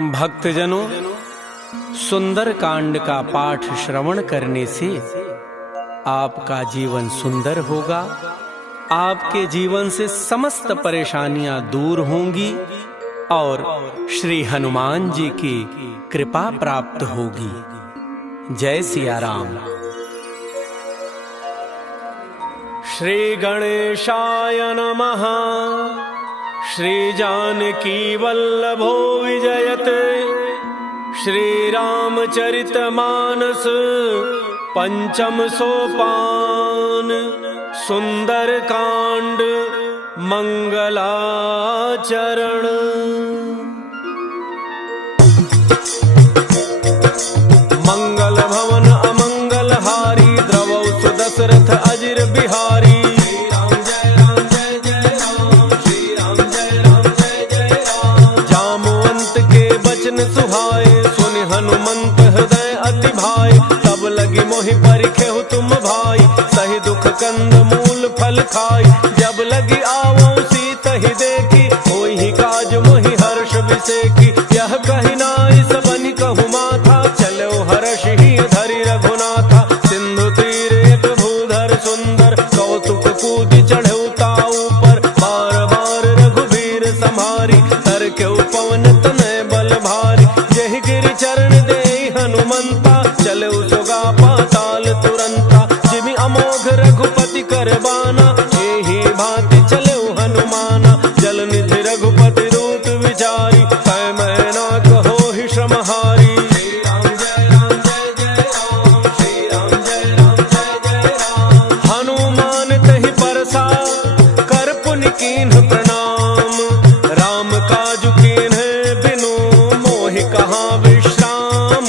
भक्तजनों, सुंदर कांड का पाठ श्रवण करने से आपका जीवन सुंदर होगा। आपके जीवन से समस्त परेशानियां दूर होंगी और श्री हनुमान जी की कृपा प्राप्त होगी। जय सिया राम। श्री गणेशाय नमः। श्री जानकी वल्लभो विजयते। श्री रामचरितमानस पंचम सोपान। सुंदर कांड मंगलाचरण। मंगल भवन अमंगल हारी। द्रवौ सुदशरथ अजिर बिहारी। सुहाए सुनि हनुमंत हृदय अति भाई। तब लगी मोहि परिखेहु तुम भाई। सही दुख कंद मूल फल खाई। जब लगी आवो सीतहि देखी। होई काज मोहि हर्ष विसेकी। यह कहि नाई सबनि कहु माथा। चलो हर्ष ही धरि रघुनाथा। सिंधु तीर एक भूधर सुंदर। कौतुक कूदि चढ़ऊ ताऊ पर। बार बार रघुबीर सम्हारी। तर के पवन तनय बल भारी। जहि गिरि चरण देहि हनुमंता। चले सुगा पाताल तुरंता। जिमि अमोघ रघुपति कर बाना। एहि भांति चले हनुमाना। जल निधि रघुपति रूत विचारी। कै महीना कहो ही श्रम हारी। श्री राम जय राम जय जय राम। श्री राम जय राम जय जय राम। हनुमान तहि परसा कर पुनि कीन्ह प्रणाम। राम काज कीन्ह बिनु मोहि कहाँ विश्राम।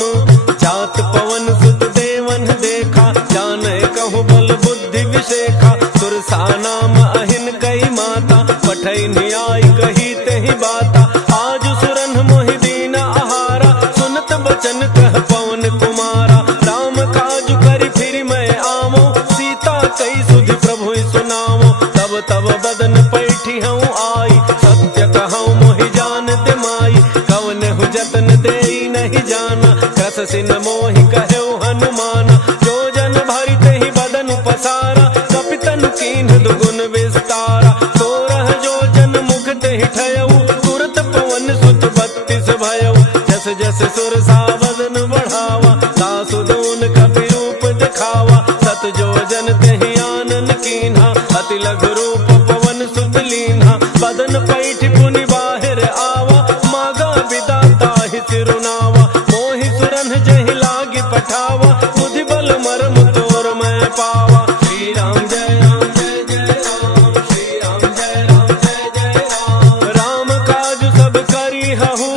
जात पवन सुत देवन देखा। जाने कहु बल बुद्धि विशेखा। सुरसा नाम अहिन कही माता। पठई न्याय कही तेहि बाता। आज सुरन मोहि दीन आहारा। सुनत बचन कह पवन कुमारा। राम काज करि फिर मैं आवो। सीता कई सुधि प्रभु सुनावो। तब तब बदन पैठी हूँ आई। सत्य कहूँ मोहि जानत माई। कवनहु जतन देई नहीं जाना। कृस सिन मोहि कहु हनुमाना। जो जन भरि तेहि बदन पसारा। कपितन कीन्ह दुगुन विस्तारा। सोरह जो जन मुख तेहि ठयऊ। तुरत पवन सुत 32 भयऊ। जस जस सुरसा बदन बढ़ावा। सासु दून कपि रूप दिखावा। सत जो जन तेहि आनन कीन्हा। अति लघु रूप पवन सुत लीन्हा। बदन पैठ पुनि बाहिर आवा। मागा बिदा ताहि सिरुनावा। मोहि सुरन जहि लागी पठावा। बुद्धि बल मर्म तोर मैं पावा। श्री राम जय राम जय जय राम। श्री राम जय राम जय जय राम। राम काज सब करी हहु।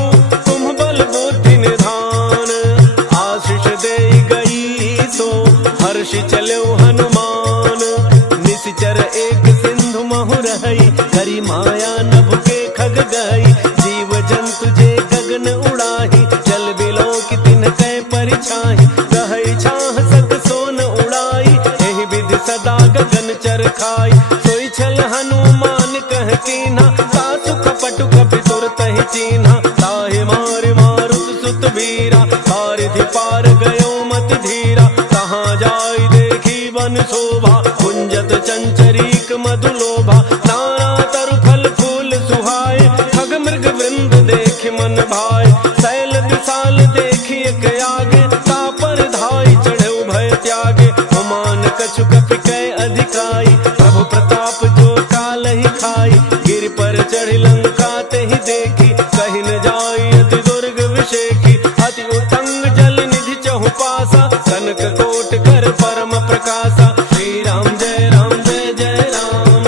तुम बल बुद्धि निधान। आशीष देई गई सो हर्षि चलो हनुमान। निश्चर एक सिंधु महु रही। करी माया नभ के खग गई। जीव जंतु जे गगन उड़ाही। जल बिलो की तिन कै परिछाही। कहई छाह सक सोन उड़ाई। एहि विधि सदा गगन चर खाई। सोई छल हनुमान कह कीन्हा। सासु कपटु कपि तुरतहि चीन्हा। ताहि मारि मारुत सुत वीरा। पारिधि पार गयो मति धीरा। कहाँ जाई देखी वन शोभा। कुंजत चंचरीक मधुलोभा। नाना तरु फल फूल सुहाए। खग मृग वृंद देखि मन भाए। शैल विशाल देखि एक आगे। तापर धाई चढ़ऊ भय त्यागे। हुमान कछु कपि कै अधिकाई। प्रभु प्रताप जो कालहि खाई। गिरि पर चढ़ि लंका तेहि देखी। कहि न जाई अति दुर्ग विषेखी। अति उत्तंग जल निधि चहु पासा। कनक कोट कर परम प्रकाशा। श्री राम जय राम जय जय राम।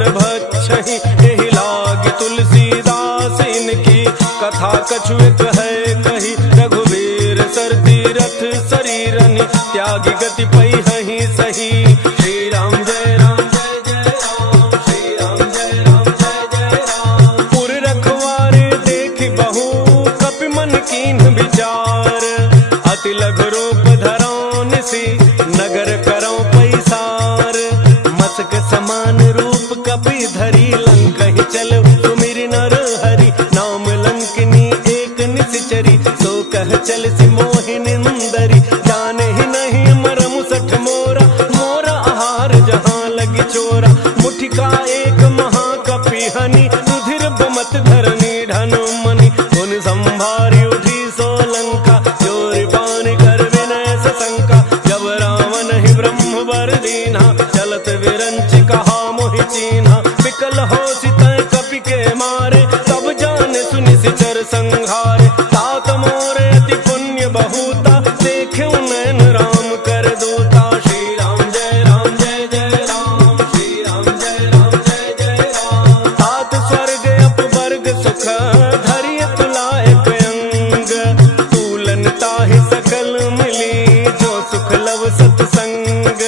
सुर भक्षहि एहि लागी तुलसीदास इनकी कथा कछु एक है कही रघुवीर सर तीरथ शरीरनि त्यागी गति पई हहि सही। श्री राम जय राम जय जय राम, श्री राम जय राम जय जय राम। पुर रखवारे देखि बहु कपि मन कीन्ह विचार, अति लघु रूप धरौ निसि नगर करौ पैसार। मसक समान रूप कपि धरि लंकहि चलौ सुमिरि नर हरि, नाम लंकिनी एक निश्चरी सो कह चल सि मोहि निंदरी। जाने ही नहीं मरम सठ मोरा, मोरा आहार जहाँ लगी चोरा। मुठिका एक महाकपि हनि, रुधिर बमत धरनी ढनु मनि। उन संभारी उठी सो लंका, जोरि पानि कर विनय सशंका। जब रावण ही ब्रह्म वर दीन्हा, चलत विरंच कहा मोहि चीन्हा। विकल हो सितय कपि के मारे, तब जाने सुनि सिचर संघारे। तात मोरे अति पुण्य बहुता, देख्यो नैन राम कर दूता। श्री राम जय राम जय जय राम, श्री राम जय राम जय जय राम। तात स्वर्ग अपवर्ग सुख, धरिय तुलाए अंग। तूलन ताहि सकल मिली, जो सुख लव सतसंग।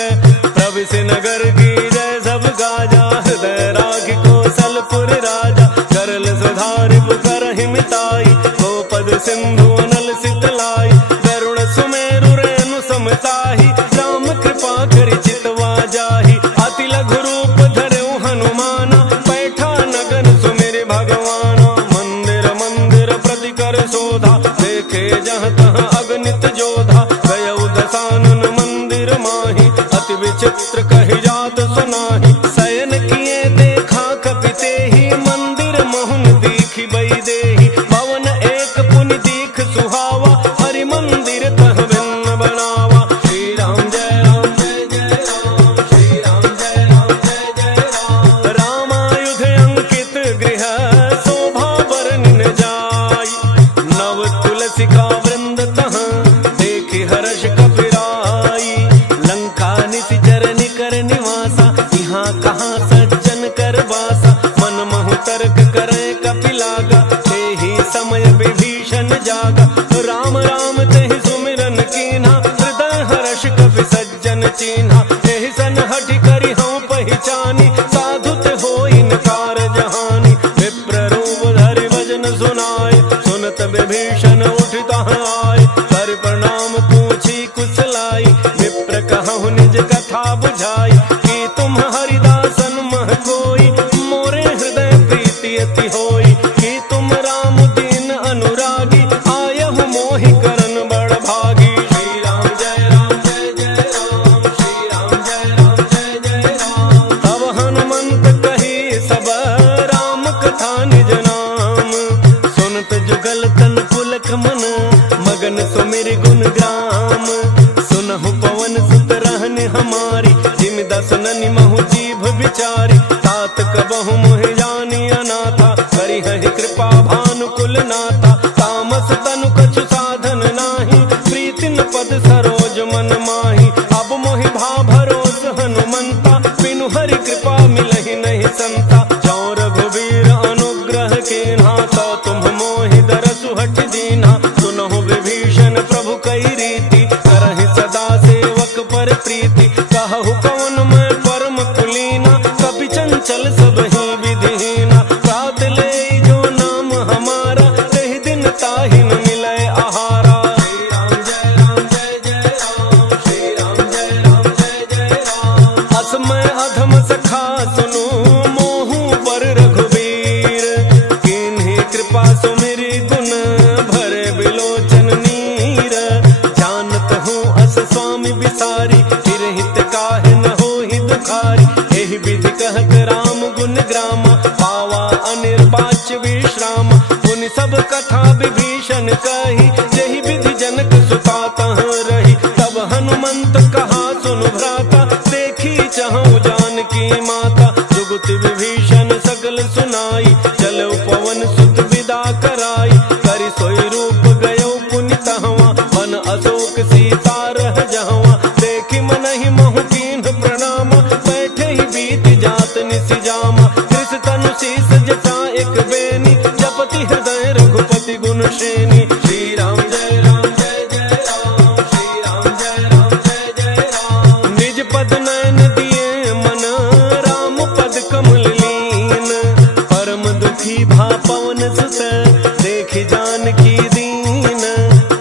प्रविशि नगर की जय सब गाजा, हृदय राखि कौशलपुर राजा। करल सुधारि करहि मिताई, गोपद सिंधु अनल सितलाई। गरुड़ सुमेरु रेणु समताहि, राम कृपा करि चितवा जाहि। अति लघु रूप धरौ हनुमाना, बैठा नगन सुमिरि भगवाना। मंदिर मंदिर प्रति कर शोधा, देखे जहाँ तहाँ अगणित जोधा। गयौ दशानन मंदिर माहि, अति विचित्र कहि जात सुनाहि। शयन किए देखा कपि तेहि, मंदिर महुन दीखि बई देहि। भवन एक पुनि दीख सुहावा, हरि मंदिर तह भिन्न बनावा। श्री राम जय राम जय जय राम, श्री राम जय राम जय जय राम। रामायुध अंकित गृह, शोभा बरनिन जाई। नव तुलसिका वृंद तह, देखि हर्ष कपिराई। लंका निशिचर निकर निवासा, यहाँ कहाँ सज्जन कर वासा। मन महु तर्क करे कपि लागा, तेहि समय विभीषण जागा। राम राम तेहि सुमिरन कीन्हा, हृदय हर्ष कपि सज्जन चीन्हा। एहि सन हठि करि हऊँ पहिचानी, साधुत होई नकार जहानी। विप्र रूप धरि भजन सुनाए, सुनत विभीषण उठि तहाँ आए। कर प्रणाम पूछी कुशलाई, विप्र कहहुँ निज कथा बुझाई। कि तुम हरिदासन मह कोई, मोरे हृदय प्रीति अति होई। कि तुम राम दीन अनुरागी, आयहु मोहि करन बड़ भागी। श्री राम जय राम जय जय राम, श्री राम जय राम जय जय राम। तब हनुमंत कही सब राम कथा निज नाम। सुनत जुगल तन पुलक मन, मगन सुमिरि गुण ग्राम। सुनहु पवन सुत रहनि हमारी, जिमि दसननि महु जीभ विचारी। तात कबहु मोहि जानी अनाथा, करिहहि कृपा भानुकुल नाथा। तामस तनु कछु साधन नाही, प्रीति न पद सरोज मन माही। अब मोहि भा भरोस हनुमंता, बिनु हरि कृपा मिलहि नहीं संता। जौ रघुवीर अनुग्रह कीन्हा, तो तुम मोहि दरसु हठि दीन्हा। सुनहु विभीषण प्रभु कई रीति, करहि सदा सेवक पर प्रीति। कहु कौन मैं परम कुलीना, कपि चंचल सब ही विधिहीना। प्रात ले जो नाम हमारा, तेहि दिन ताहि न मिलै आहारा। श्री राम जय राम जय जय राम, श्री राम जय राम जय जय राम। असमय अधम सखा सुनु, मोहु पर रघुवीर। किन्हि कृपा सुमिरि गुण, भरे बिलोचन नीर। जानत हूँ अस स्वामी बिसारी, फिर हित काहे न होहि दुखारी। एहि विधि कहत राम गुण ग्रामा, पावा अनिर्वाच्य विश्राम। पुनि सब कथा विभीषण कही, जेहि विधि जनक सुता तहाँ रही। तब हनुमंत कहा सुनु भ्राता, देखी चहु जानकी माता। जुगति विभीषण सकल सुनाई, चलौ पवन सुत विदा कराई। करि सोई रूप गयो पुनि तहवा, मन अशोक सीता रह जहवा। देखि मनहि महु कीन्ह प्रणाम, बैठे ही बीत जात निसि जामा। कृष तनु शीस जटा एक बेनी, जपति हृदय रघुपति गुण श्रेणी। श्री राम जय राम जय जय राम, श्री राम जय राम जय जय राम। निज पद नयन दिए मन, राम पद कमल लीन। परम दुखी भा पवन सुत, देखि जानकी दीन।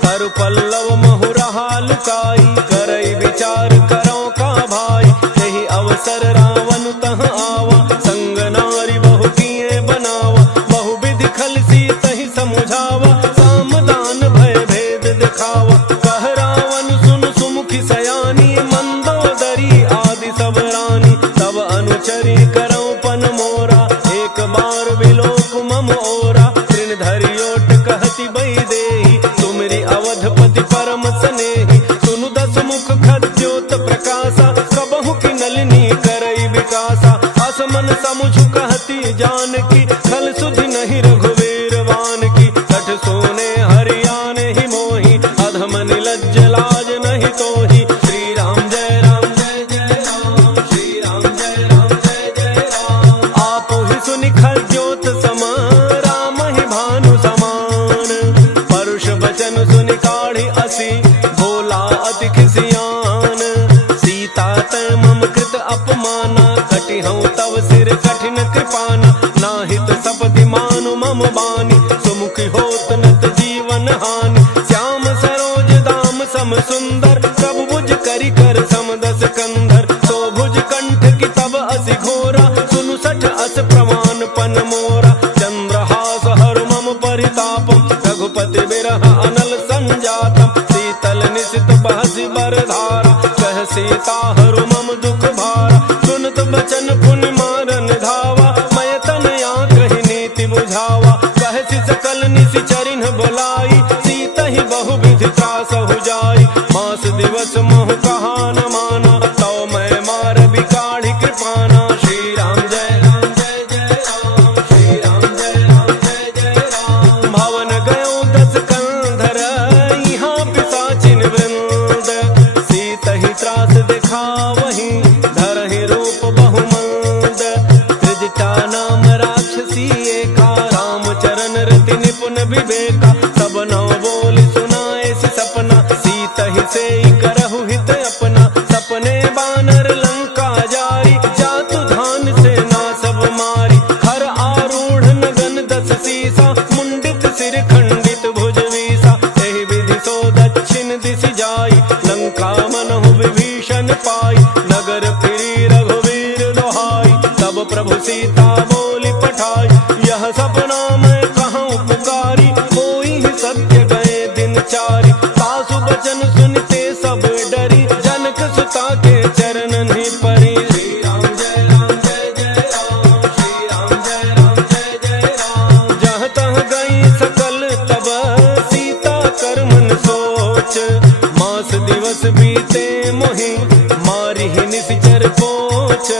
तरु पल्लव महु रहा लुकाई, करई विचार करो का भाई। यही अवसर रावण तह आवा, संग नारी बहु किए बनावा। बहु विधि खल सीतहि समुझावा, साम दान भय भेद दिखावा। कह रावण सुन सुमुखी सयानी, मंदोदरी आदि सब रानी। तब अनुचरी करौ पन मोरा, एक बार विलोक मम ओरा। तृण धरि ओट कहति बई देहि, तुमरी अवधपति परम स्नेही। सुनु दस मुख खद्योत प्रकाशा, कबहु की नलिनी करई विकासा। असमन समुझ कहती जानकी, खल सुधि नहीं रघुवीर वान की। कठ सोने हरियाने ही मोही, अधम निलज्ज लाज नहीं तोही। श्री राम जय राम जय जय राम, श्री राम जय राम जय जय राम। आपो ही सुनि खद्योत सम, राम ही भानु समान। परुष बचन सुनि काढ़ी असी, बोला अति खिसियान। सीता तै मम कृत अपमाना, कटिहउँ तव सिर कठिन कृपाना। नाहित सपति मानु मम बानी, सुमुखी होत नत जीवन हानि। श्याम सरोज दाम सम सुंदर, प्रभु भुज करि कर समदस कंधर। तो भुज कंठ की तब असि घोरा, सुनु सठ अस प्रमाण पन मोरा। चंद्रहास हरु मम परितापम, रघुपति बिरह अनल संजातम। शीतल निशित बहसि बरधारा, कह सीता हरु मम दुख भारा। सुनत बचन पुनि मारन धावा, मय तनया कहि नीति बुझावा। कहसि सकल निशिचरिन बोलाई, सीता ही बहु विधि त्रासहु जाई। मास दिवस मोह कहा न माना, तौ मैं मार बिकाढ़ी कृपाना। श्री राम जय राम जय जय राम, श्री राम जय राम जय जय राम। भवन गयो दस कंधर, यहाँ पिशाचिन वृंद। सीता ही त्रास दिखावहि, धरहि रूप बहुमंद। त्रिजटा नाम राक्षसी एका, रामचरण रति निपुण विवेका। सब नौ बोली सुनाए सि सपना, सीता ही सेई करहु हित अपना। सपने बानर लंका जारी, जातु धान से ना सब मारी। हर आरूढ़ नगन दस सीसा, मुंडित सिर खंडित भुज वीसा। एहि विधि सो दक्षिण दिशि जाई, लंका मनहु विभीषण पाई। नगर फिरी रघुवीर दोहाई, तब प्रभु सीता बोली पठाई। यह सपना मैं कहूँ पुकारी, कोई ही सत्य गए दिन चारी। सासु बचन सुनते सब डरी, जनक सुता के चरण ही परी। श्री राम जय राम जय जय राम, श्री राम जय राम जय जय राम। जहाँ तहाँ गई सकल तब, सीता कर मन सोच। मास दिवस बीते मोहि, मारी ही निशिचर पोछ।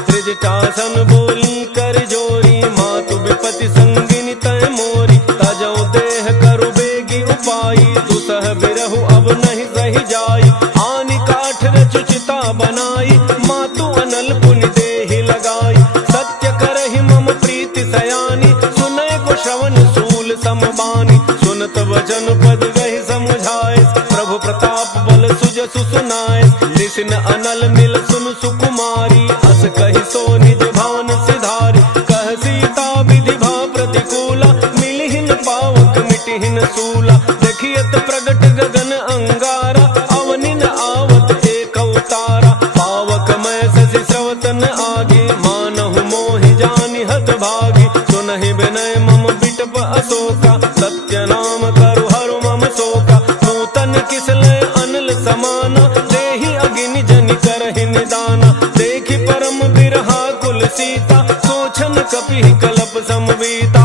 त्रिजटासन बोली कर जोरी, मातु विपति संगिनी तय मोरी। तजौ देह करु बेगी उपाई, दुसह बिरहु अब नहीं सही जाई। आनि काठ रचुचिता बनाई, मातु अनल पुनि देहि लगाई। सत्य करहि मम प्रीति सयानी, सुनय को श्रवण सूल समबानी। सुनत वचन पद गहि समुझाए, प्रभु प्रताप बल सुजसु सुनाए। निसिन अनल मिल सुनु सुकुमारी, अस कहि सो निज भान सिधारी। कह सीता विधि भा प्रतिकूला, मिलिहिन पावक मिटिहिन सूला। देखियत प्रगट गगन अंगारा, अवनिन आवत एक अवतारा। पावक मैं शशि स्रवतन आगे, मानहु मोहि जानि हत भागी। सुनहि विनय मम बिटप अशोका, सत्य नाम करु हरु मम शोका। नूतन किसलय अनल समाना, देहि अगिनि जनि करहि निदाना। देखि परम बिरहा कुल सीता, सोचन कपिहि कलप समवीता।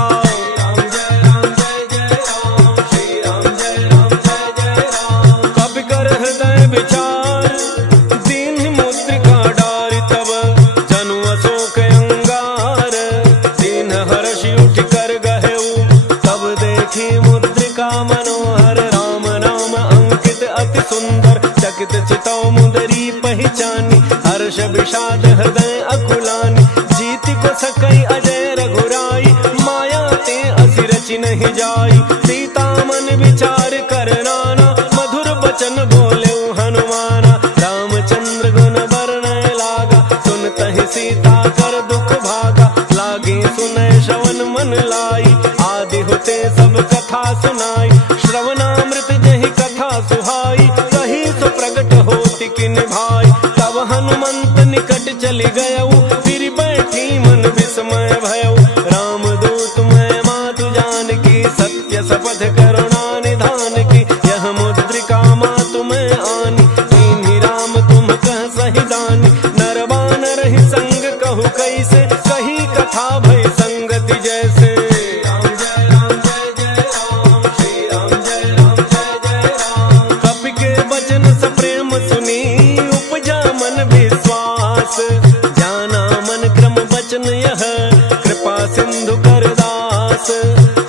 राम जय राम जय जय राम, श्री राम जय राम जय जय राम। कपि कर हृदय विचार, दीन्हि मुद्रिका डारि तब। जनु अशोक अंगार, दीन हर्षि उठि कर गहेउ। तब देखी मुद्रिका मनोहर, राम नाम अंकित अति सुंदर। चकित चितौ मुदरी पहचानी, हर्ष विषाद हृदय अकुलानी। जीति को सकई सुने श्रवण मन लाई, आदि होते सब कथा सुनाई, श्रवणामृत जही कथा सुहाई, कही सो प्रगट होती किन भाई। तब हनुमंत निकट चली गयऊ, फिर बैठी मन विस्मय भयऊ, राम दूत मैं मातु जान की, सत्य शपथ करुणा निधान की, यह मुद्रिका मातु मैं आनी, दीन्ही राम तुम कह सही दानी, नर बानर ही संग कहु कैसे, कही कथा भय संगति जैसे। राम जय राम जय जय राम, श्री राम जय राम जय जय राम। कपि के वचन सप्रेम सुनी, उपजा मन विश्वास, जाना मन क्रम वचन यह, कृपा सिंधु कर दास।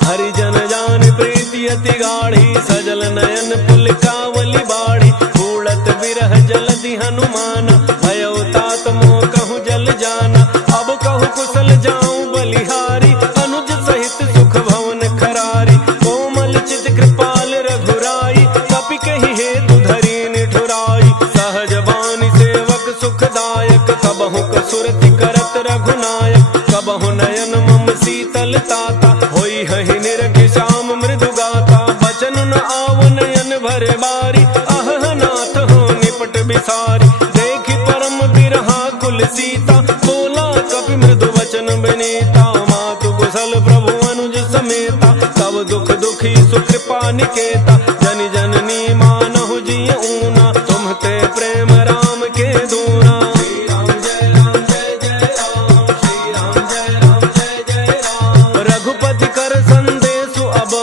हरिजन जान प्रीति अति गाढ़ी, सजल नयन पुलकावली बाढ़ी, उड़त विरह जलधि हनुमान, भयो तात मोह कहूँ जल जाना। अब कहूँ कुशल जाऊं बलिहारी, अनुज सहित सुख भवन खरारी, कोमल चित कृपाल रघुराई, कपि कहि हेतु धरी निठुराई, सहज बानी सेवक सुखदायक, कबहु कसुरति करत रघुनायक, कबहु नयन मम शीतल ताता, होई हहि निरख श्याम मृदु गाता, बचन न आव नयन भरे बारी, अह नाथ हो निपट बिसारी, देखि परम बिरहा कुल सीता, बोला कपि मृदु वचन विनीता, मातु कुशल प्रभु अनुज समेता, तब दुख दुखी सुकृपा निकेता, जन जननी मानहु जिय ऊना, तुम्हते प्रेम राम के दूना। श्री राम जय राम जय जय राम, श्री राम जय राम जय जय राम। रघुपति कर संदेशु अब,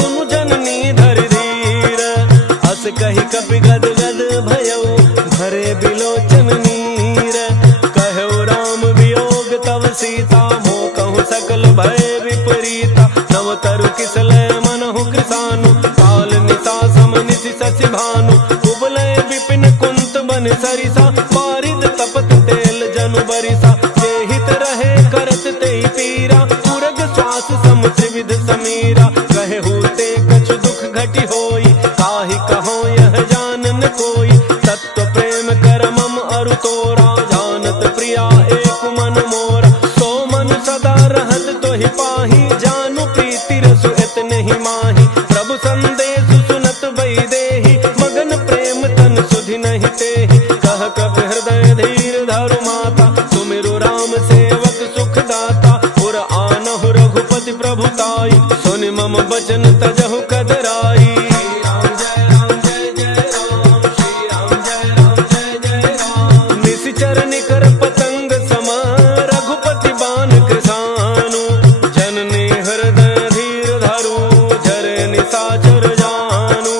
सुनु जननी धरि धीर, अस कहि कपि गद गद भयऊ, भरे बिलोचन नीर, कहु राम वियोग तव सीता, मोह कहूँ सकल भय विपरीता, नव तरु किसलय मनहु कृसानु, काल निशा सम निशि शशि भानु, कुबलय विपिन कुंत बन सरिसा, पारिद तपत तेल जनु बरिसा, जे हित रहे करत तेहि पीरा, पुरग श्वास सम त्रिविध समीरा, कहे होते कछु दुख घटी होई, काहि कहो यह जानन कोई, तत्व प्रेम कर मम अरु तोरा, जानत प्रिया एक मन मोरा, सो मन सदा रहत तोहि पाही, जानु प्रीति रसु इतने ही माही, प्रभु संदेश सुनत वैदेही, मगन प्रेम तन सुधि नहीं तेहि, कह कपि हृदय धीर धरु माता, सुमिरु राम सेवक सुख दाता, उर आनहु रघुपति प्रभुताई, सुनि मम वचन तजहु कदराई। राम जय राम जय जय राम, श्री राम जय राम जय जय राम। निशिचर निकर पतंग सम, रघुपति बान कृसानु, जननी हृदय धीर धरु, जरे निशाचर जानु,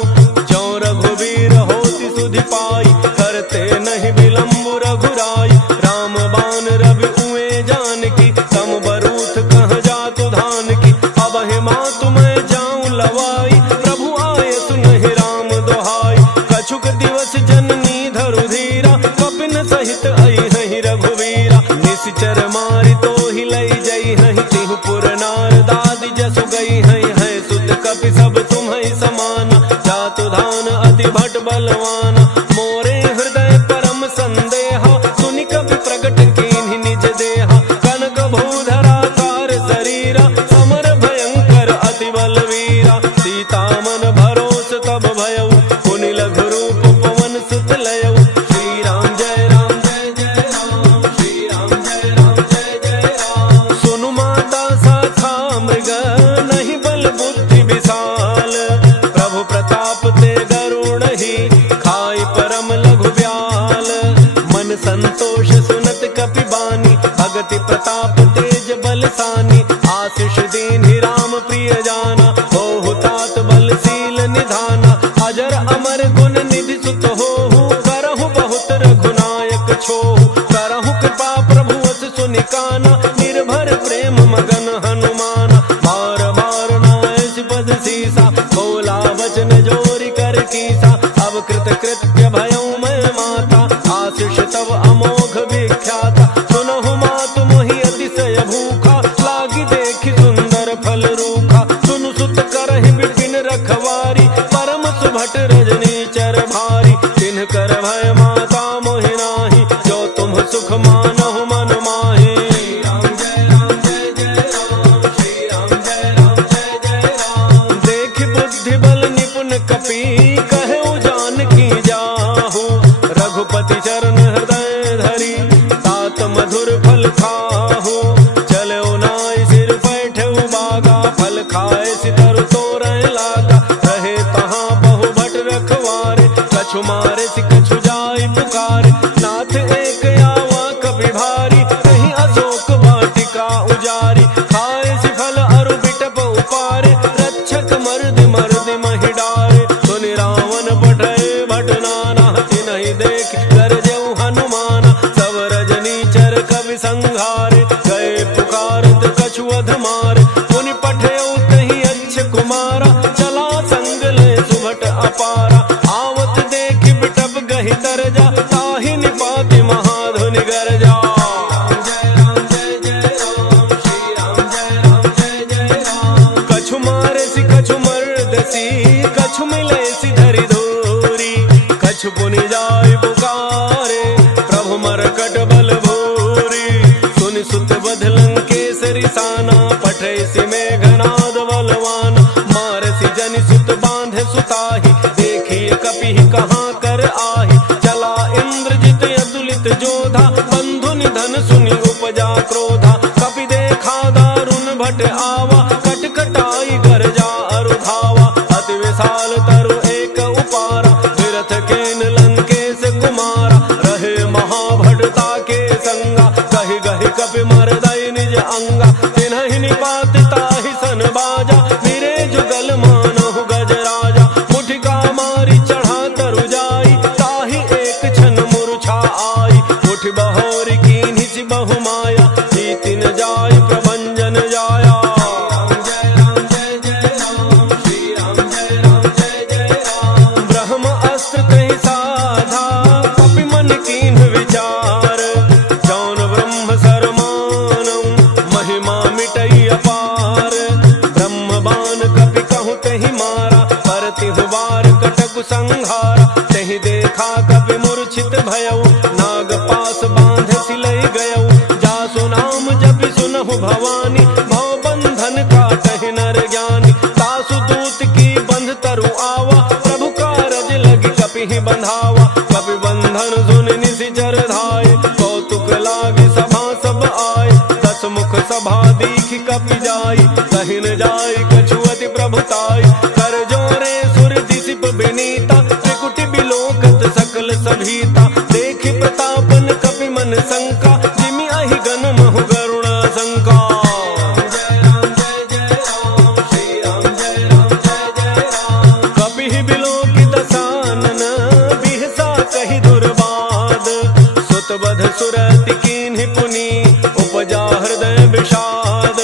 जो रघुवीर होति सुधि पाई, करते नहीं विलम्ब रघुराई, राम बान रवि उए जानकी, तम बरूथ कह जातु धान की, अब हे मातु मैं जाऊं लवाई, प्रभु आए सुनहि राम दोहाई, कछुक दिवस जननी धरु धीरा, कपिन सहित आई हहि रघुवीरा, निशिचर मारि तो ही लई जई हहि, तिहु पुर नार दादि जसु गई हई, है सुत कपि सब तुम्हि समाना, जातु धान अति भट बलवाना, मोरे हृदय परम संदेहा, सुनि कपि प्रगट कीन्हि निज देहा, कनक भूधराकार शरीरा, समर भयंकर अति बलवीरा, सीता मन भरोस तब भयऊ, पुनि लघु रूप पवन सुत लयऊ। श्री राम जय राम जय जय राम, श्री राम जय राम जय जय राम। सुनु माता शाखा मृग, नहीं बल बुद्धि विशाल, प्रभु प्रताप ते गरुण ही, खाई परम लघु ब्याल, मन संतोष सुनत कपि बानी, भगति प्रताप तेज बलसानी, आशीष दीन्हि राम प्रिय जाना, होहु तात बलशील निधाना, अजर अमर गुण निधि सुत होहु, करहु बहुत रघुनायक छोहु, करहु कृपा प्रभु अस सुनि काना, निर्भर प्रेम मगन हनुमाना, बार बार नायस पद सीसा, बोला वचन जोरि कर कीसा, अब कृत कृत्य भयऊ मैं माता, आशीष तव अमोघ विख्याता, सुनहु मातु मोहि अतिशय भूखा, लागी देखि सुंदर फल पुजारी, खाए सिफल अरु बिटप उपारे, रक्षक मर्द मर्द महि डारे। सुनि रावण पठे भट नाना, तिन्हि देख गरजऊ हनुमाना। सब रजनीचर कवि संघारे, गए पुकारत कछु अध मारे। मुनि पठेऊ तहि अच्छ कुमारा, चला संग ले सुभट अपारा। आवत देखि बिटप गहि तरजा, ताहि निपाति महाधुनि गरजा। कछु मारे सि कछु मर्दसी, कछु मिले सि धरि धूरी। कछु पुनि जाय पुकारे, प्रभु मरकट बल भूरी। सुनि सुत बध लंकेसरि साना, पठै सि मेघनाद बलवान। मारसि जनि सुत बांधे सुताहि, देखिए कपिहि कहाँ कर आहि। चला इंद्रजित अतुलित जोधा, बंधु निधन सुनि उपजा क्रोधा। कपि देखा दारुण भट आवा, कटकटाई गरजा अरु धावा। अति विशाल तरु एक उपारा, विरथ केन लंकेश कुमारा। रहे महाभटता के संगा, कहि गहि कपि मरदई निज अंगा। तिन्हि निपात ताहि सन बाजा, फिरे जुगल मानहु गजराजा। मुठिका मारी चढ़ा तरु जाई, ताहि एक क्षण मूर्छा आई। मुठि बहोरी कीन्हि सि बहु माया, जीति न जाय प्रभंजन जाया। ब्रह्म अस्त्र तहि साधा, कपि मन कीन्ह विचार। जौन ब्रह्म सरमानम, महिमा मिटई अपार। ब्रह्म बाण कपि कहु तहि मारा, परतिहु बार कटकु संहारा। तहि देखा कपि मूर्छित भयउ, नाग पास बांध सिलई गयउ। जासु नाम जपि सुनहु भवानी, भव बंधन काटहि नर ज्ञानी। तासु दूत की बंध तरु आवा, प्रभु कारज लगी कपिहि बंधावा। कपि बंधन सुनि निशिचर धाय, कौतुक लागी सभा सब आय। दस मुख सभा दीखि कपि जाई, कहि न जाय कछु अति प्रभुताई। कर जोरे सुर दिसिप बिनीता, त्रिकुटि बिलोकत सकल सभीता। देखि प्रतापन कपि मन शंका, जिमि अहि गन महु गरुण शंका। कपिहि बिलोकित दसानन, बिहसा कहि दुर्बाद। सुत बध सुरति कीन्हि पुनि, उपजा हृदय विषाद।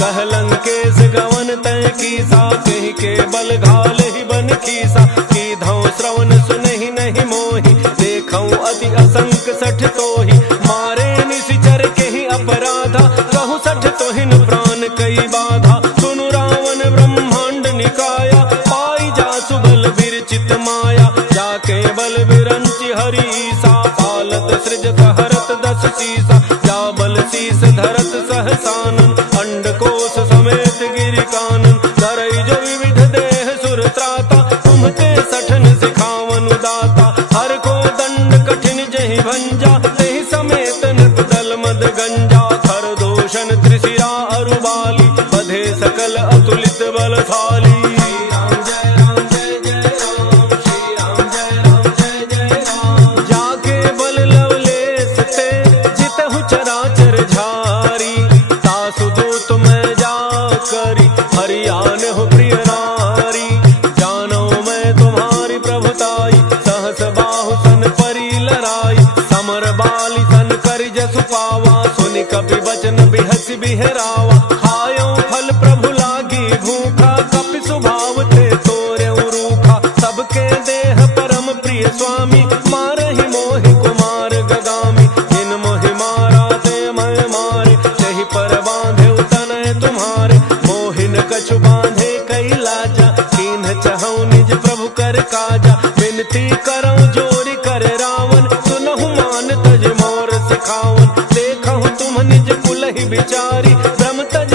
कह लंकेश गवन तय कीसा, कहि के बल घालहि बन खीसा। कीधौ श्रवण सुनहि नहीं मोहि, देखौ अति असंक सठ तोहि। मारे निशिचर केहि अपराधा, कहु सठ तोहिन प्राण कई बाधा। सुनु रावण ब्रह्मांड निकाया, पाई जासु बल विरचित माया। जाके बल विरंचि हरीसा, पालत सृजत हरत दस सीसा। जा बल शीस धरत सहसानन, अंडकोश समेत गिरि कानन। धरई जो विविध देह सुर त्राता, तुम्हते सठन सिखावनु दाता। हर को दंड कठिन जहि भंजा, तेहि समेत नृप दल मद गंजा। खर दोषण त्रिशिरा अरु बाली, बधे सकल अतुलित बलशाली। जाके बल लवलेश ते, जितहु चराचर झारी। तासु दूत मैं जा करी, हरियान हो प्रिय नारी। जानो मैं तुम्हारी प्रभुताई, सहस बाहु सन परी लराई। समर बाली सन करि जसु पावा, सुनि कपि बचन बिहसि बिहरावा। खायो फल प्रभु लागी भूखा, कपि स्वभाव ते तोरेउ रूखा। सबके देह परम प्रिय स्वामी, मारहि मोहि कुमार गगामी। जिन मोहि मारा ते मैं मारे, तहि पर बांधे तनय तुम्हारे। मोहिन कछु बांधे कई लाजा, कीन्ह चहु निज प्रभु कर काजा। विनती करऊं जोरि कर रावण, सुनहु मान तज मोर सिखावन। देखहु तुम निज कुलहि बिचारी, भ्रम तज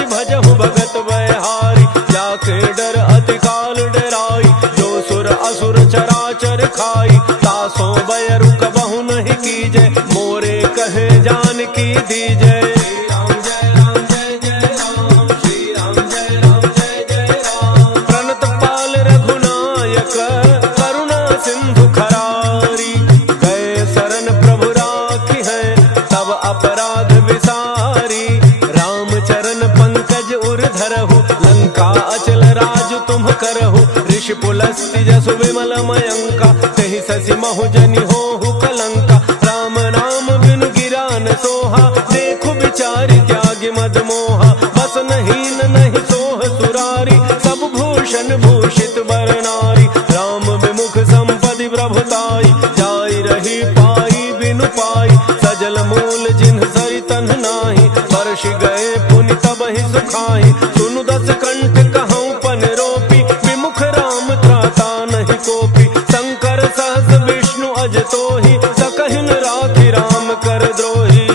उर धरहु, लंका अचल राजु तुम करहु, ऋषि पुलस्त्य जसु विमल मयंका, तेहि ससि महु जनि होहु कलंका। राम नाम बिनु गिरा न सोहा, देखु विचारि त्यागि मद मोहा, बसन हीन नहीं सोह सुरारी, सब भूषण भूषित बर नारी। राम विमुख संपदि प्रभुताई, जाई रही पाई बिनु पाई, सजल मूल जिन्ह सरि तन्ह नाही, वर्षि गए पुनि तबहि सुखाई। सुनु दस कंठ कहऊँ पन रोपी, विमुख राम त्राता नहीं कोपी, शंकर सहस विष्णु अज तोहि, सकहिन राखि राम कर द्रोही।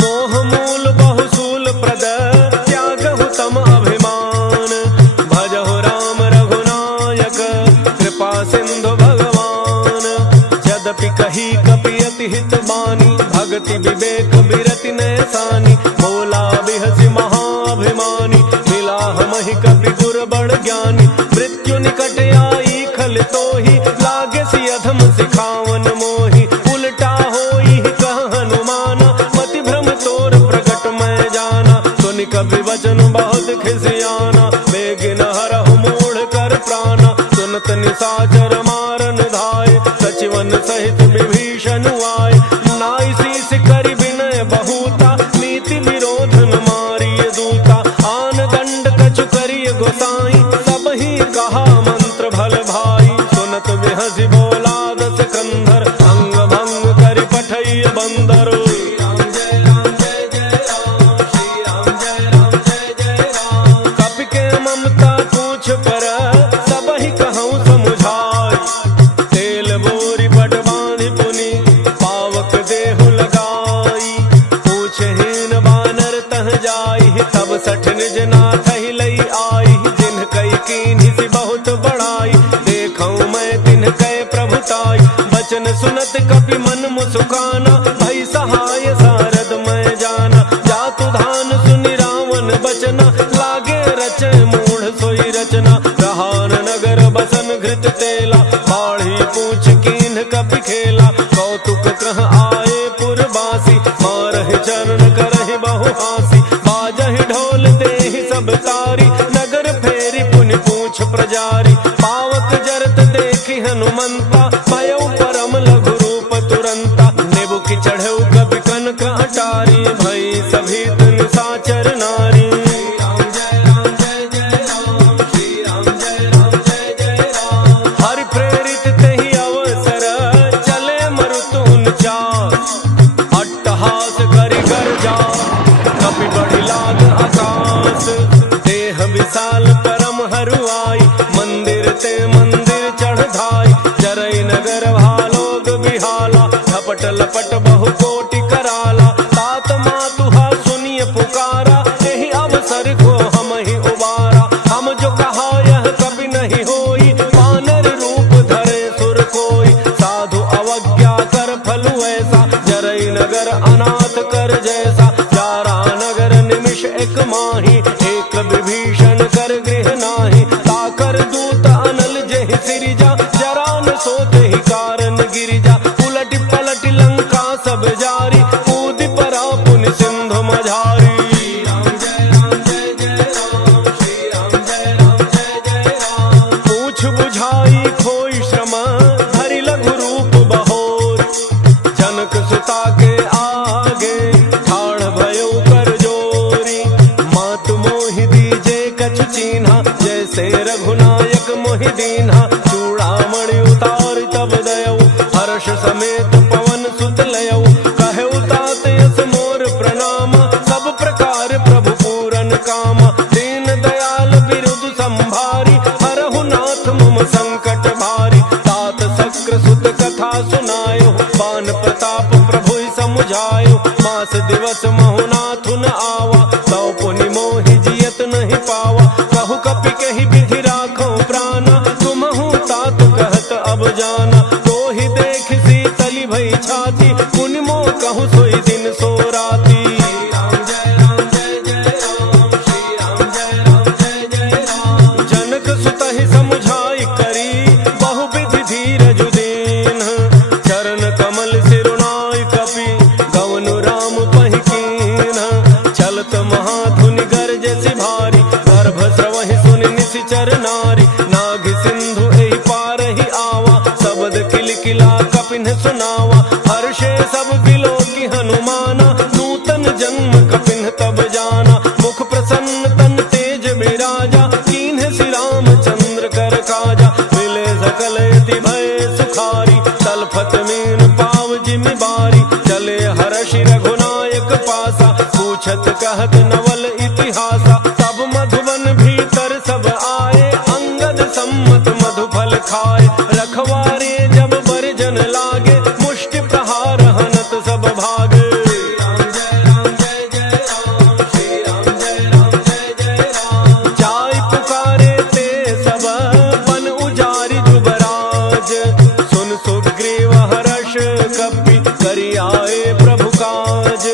मोह मूल बहुसूल प्रद, त्यागहु तम अभिमान, भजहु राम रघुनायक, कृपा सिंधु भगवान। यद्यपि कही कपि अति हित बानी, भगति विवेक बिरति नैसानी, बोला बिहसि महाभिमानी, मिला हमहि कपि गुर बड़ ज्ञानी। मृत्यु निकट आई खल तोहि, लागे सि अधम सिखावन मोहि, उल्टा होई कह हनुमाना, मति भ्रम तोर प्रगट मैं जाना। सुनि कपि वचन बहुत खिसियाना, बेगिन हरहु मूढ़ कर प्राणा, सुनत निशाचर मारन धाय, सचिवन सहित विभीषण आए। नाई शीस करि विनय बहुता, नीति विरोध न मारिय दूता, आन दंड कछु करिय गोसाई, सबहि कहा मंत्र भल भाई। सुनत बिहसि बोला दस कंधर, अंग भंग करि पठइय बंदर। कपि के ममता पूछ पर, सबहि कहऊँ समुझाई, तेल बोरी बट बांधि पुनि, पावक देहु लगाई। पूछहीन बानर तह जाई, तब सठ निज नाथ ही लई आई, जिन्ह कई कीन्हि सि बहुत बड़ाई, देखऊँ मैं तिन्ह कै प्रभुताई। बचन सुनत कपि मन मुसुकाना, भई सहाय सारद मैं जाना, जातु धान सुनि रावण बचना, लागे रचै मूढ़ सोई रचना। रहान नगर बसन घृत तेला, बाढ़ी पूछ कीन्ह कपि खेला, कौतुक कह आए पुरबासी, मारहि चरण करहि बहु हासी। बाजहि ढोल देहि सब तारी, नगर फेरि पुनि पूछ प्रजारी, पावक जरत देखि हनुमंता, भयउ परम लघु रूप तुरंता। नेबु की चढ़ऊ कपि कनक अटारी, भई सभी तन साचर नारी। हरि प्रेरित तेहि अवसर, चले मरुतुन चार, अट्टहास करि गर्जा, कपि बढ़ि लाग आकाश। देह विशाल परम हरुआई, मंदिर ते मंदिर चढ़ धाई, जरई नगर भालोग बिहाला, झपट लपट बहु कोटि कराला। तात मातुहा सुनिय पुकारा, एहि अवसर को हम ही उबारा। हम जो कहा यह कभी नहीं होई, वानर रूप धरे सुर कोई, साधु अवज्ञा कर फलु ऐसा, जरई नगर अनाथ कर जैसा। जारा नगर निमिष एक माही, एक विभीषण कर गृह नाही, ताकर दूत अनल जेहि सिरिजा, जरा न सोते ही कारण गिरिजा। उलट पलट लंका सब जारी, कूदि परा पुनि सिंधु मझारी। पूछ बुझाई खोई श्रम, हरि लघु रूप बहोर, जनक सुता के आगे, ठाढ़ भयउ कर जोरी। मातु मोहि दीजे कछु चीन्हा, जैसे रघुनायक मोहि दीन्हा। चूड़ामणि उतार तब दयऊ, हर्ष समेत पवन सुत लयऊ। कहऊ तात यस मोर प्रणामा, सब प्रकार प्रभु पूरन कामा। दीन दयाल बिरुद संभारी, हरहु नाथ मम संकट भारी। तात शक्र सुत कथा सुनायो, बान प्रताप प्रभु समुझायो। मास दिवस महु नाथु न आवा, सौ पुनि मोहि जियत नहीं पावा। कहु कपि कहि विधि राखो प्राणा, तुमहु तात कहत अब जाना। तोहि देख शीतली भई छाती, पुनि मोह कहु सोई दिन सो राती। जनक सुतहि समुझाई करी, बहु विधि धीरज दीन। चरण कमल सिरुनाई कपि, गवन कहत नवल इतिहासा। तब मधुबन भीतर सब आए, अंगद सम्मत मधुफल खाए। रखवारे जब बरजन लागे, मुष्टि प्रहार हनत सब भागे। जाय पुकारे ते सब बन उजारी जुबराज। सुन सुग्रीव हर्ष कपि करि आए प्रभु काज।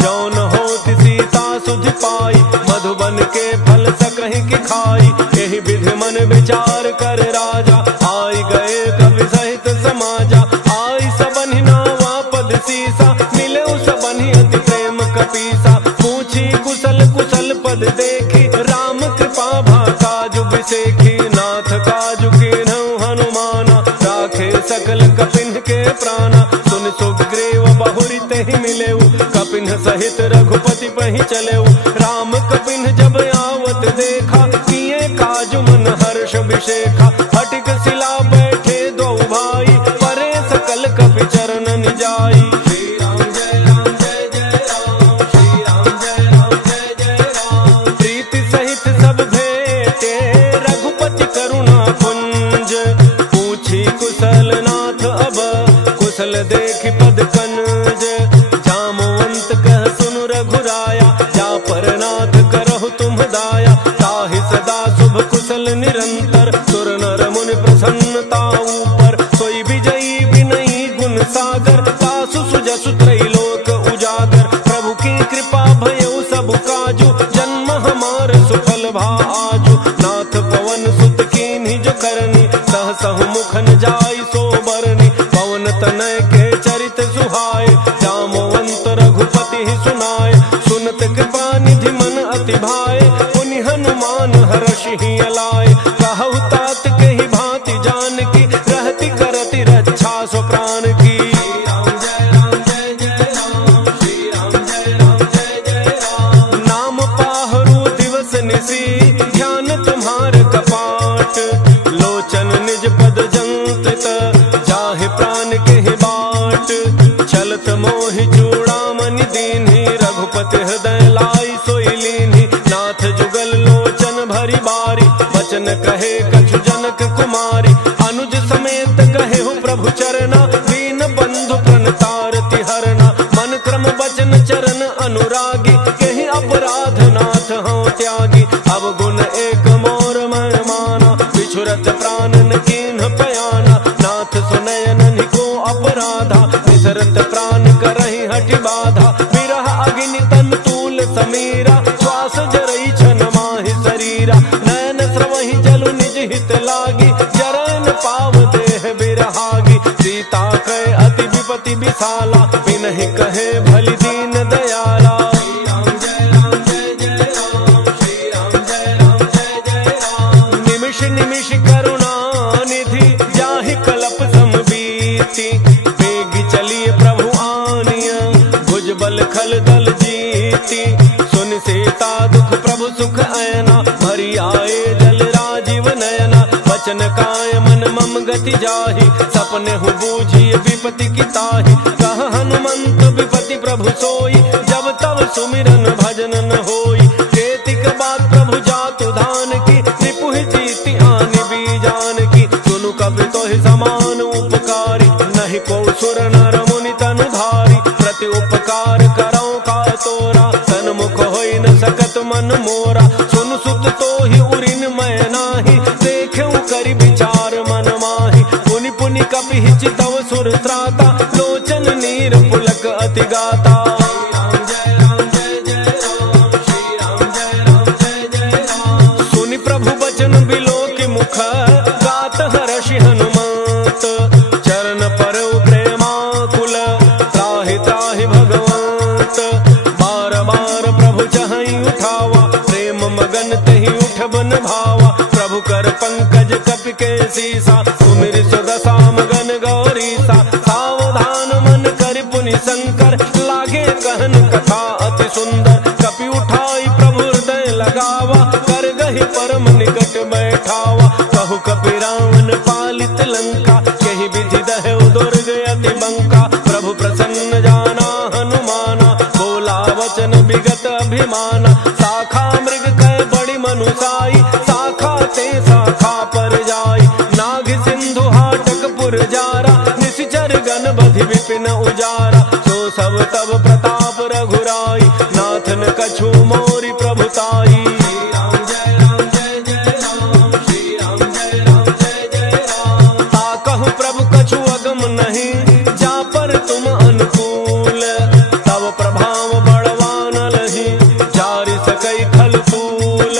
जौन होत सीता सुध पाई, मधुबन के फल सकहि की खाई। यही विधि मन विचार कर राजा, आई गए कवि सहित समाजा। आई सबनि नावा पद सीसा, मिले सबनि अति प्रेम कपीसा। पूछी कुशल कुशल पद देखी, राम कृपा भा काजु बिसेखी। नाथ काजु कीन्हु हनुमाना, राखे सकल कपिन के प्राणा। सुन सुग्रीव बहुरी तेहि मिलेऊ, कपिन सहित रघुपति पहि चलेऊ। राम कपिन जब आवत देखा, किए काजु मन हर्ष विशेखा। फटिक शिला बैठे दो भाई, परे सकल कपि चरण निजाई। श्री राम जय राम जय जय राम, श्री राम जय राम जय जय राम। प्रीति सहित सब भेटे, रघुपति करुणा पुंज। पूछी कुशल नाथ अब, कुशल देखि पद कनज। जामवंत कह सुनु रघुराया, जा पर नाथ करहु तुम दाया। ताहि सदा शुभ कुशल निरंतर, सुर नर मुनि प्रसन्नता ऊपर। सोई विजयी विनयी गुण सागर, तासु सुजसु त्रैलोक उजागर। प्रभु की कृपा भयउ सब काजु, जन्म हमार सुफल भा आजु। नाथ पवन सुत कीन्ही जो करनी, सहसहु मुखन जाई सो बरनी। पवन तनय के चरित सुहाए, जामवंत रघुपति ही सुनाए। सुनत कृपा निधि मन अति भाए, पुनि हनुमान हर्षि ही अलाए। कहु तात कहि भांति जान की, रहति करति रक्षा सो प्राण की। श्री राम जय राम जय जय राम, श्री राम जय राम जय जय राम। नाम पाहरु दिवस निसी, ध्यान तुम्हार कपाट। लोचन निज पद जंत्रित, जाहि प्राण के ही बाट। चलत मोहि चूड़ामणि दीन्ही, रघुपति हृदय लाई सोई लीन्ही। नाथ जुगल लोचन भरी बारी, वचन कहे कछु जनक कुमारी। अनुज समेत कहे हो प्रभु चरना, दीन बंधु प्रणतारति हरना। मन क्रम वचन चरण अनुरागी, कहि अपराध नाथ हूँ त्यागी। अब गुण एक मोर मन माना, बिछुरत प्राण न कीन्ह पयाना। नाथ सुनयन निको अपराधा, बिसरत प्राण करहि हठि बाधा। विरह अग्नि तन तूल समीरा, श्वास जरई छन माहि शरीरा। नयन स्रवहि जलु निज हित लागी, जरन पाव देह बिरहागी। सीता कहे अति विपति विशाला, बिनहि कहे भलि दीन दयाला। श्री राम जय राम जय जय राम, श्री राम जय राम जय जय राम। निमिष निमिष करुणा निधि, जाहि कलप समबीति। बेगी चलिए प्रभु आनिया, भुज बल खल दल जीती। सुन सीता दुख प्रभु सुख ऐना, भरी आए जल राजीव नयना। वचन काय मन मम गति जाहि, सपने हु बूझिए विपति की ताहि। कह हनुमंत विपति प्रभु सोई, जब तब सुमिरन भजन न होई। केतिक बात प्रभु जातु धान की, रिपुहि जीति आनि बीजान की। सुनु कवि तोहि समान उपकारी, नहीं को सुर नर मुनि तनु धारी। प्रति उपकार करौ का तोरा, सन्मुख होई न सकत मन मोरा। सुन सुत तोहि उरिन मैं नाही, देखौ करि विचार मन माहि। पुनि पुनि कपि चितव सुर त्राता, लोचन नीर पुलक अति गाता। श्री राम जय राम जय जय राम, श्री राम जय राम जय जय राम। सुनि प्रभु वचन बिलोकि मुख, गात हर्षि हनुमंत। चरण परौ प्रेमाकुल, त्राहि त्राहि भगवंत। बार बार प्रभु चहई उठावा, प्रेम मगन तहि उठबन भावा। प्रभु कर पंकज कपि के सीसा, सुमिर सुदशा मगन गौरीसा। सावधान मन कर पुनि शंकर, लागे कहन कथा अति सुंदर। कपि उठाई प्रभु हृदय लगावा, कर गहि परम निकट बैठावा। कहु कपि रावण पालित लंका, कहि विधि दहु दुर्ग अति बंका। प्रभु प्रसन्न जाना हनुमाना, बोला वचन विगत अभिमान। शाखा मृग कह बड़ी मनुसाई, शाखा ते शाखा पर जाई। नाग सिंधु हाटक पुर जारा, निश्चर गण बधि विपिन उजारा। सो सब तब प्रताप रघुराई, नाथन कछु मोरी प्रभुताई। ताकहु प्रभु कछु अगम नहीं, जा पर तुम अनुकूल। तब प्रभाव बड़वान लही, जारि सकई खल फूल।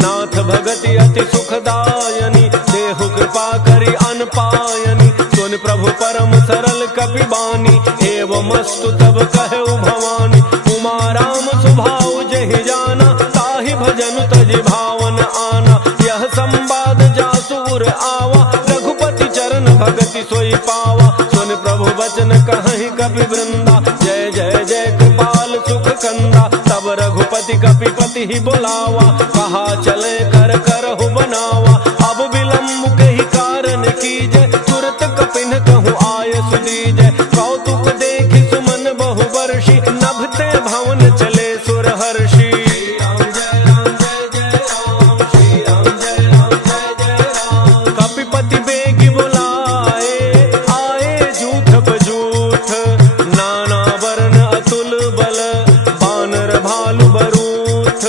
नाथ भगति अति सुखदायनी, देहु कृपा करि अन पायनी। सुन प्रभु परम सरल कपि बानी, एवमस्तु तब कहु भवानी। उमा राम सुभाउ जहि जाना, ताहि भजन तजि भावन आना। यह संवाद जासुर आवा, रघुपति चरण भगति सोई पावा। सुन प्रभु वचन कहहि कपि वृंदा, जय जय जय कृपाल सुख कंदा। तब रघुपति कपिपति ही बुलावा, कहा चले कर करहु बनावा। अब विलम्ब कही कारण कीजे, तुरत कपिन कहूँ आय सुदीजे। कौतुक देखि सुमन बहु वर्षि, नभते भवन चले सुर हर्षि। कपिपति बेगी बुलाए, आए जूठ बजूठ। नाना वर्ण अतुल बल, बानर भालु बरूथ।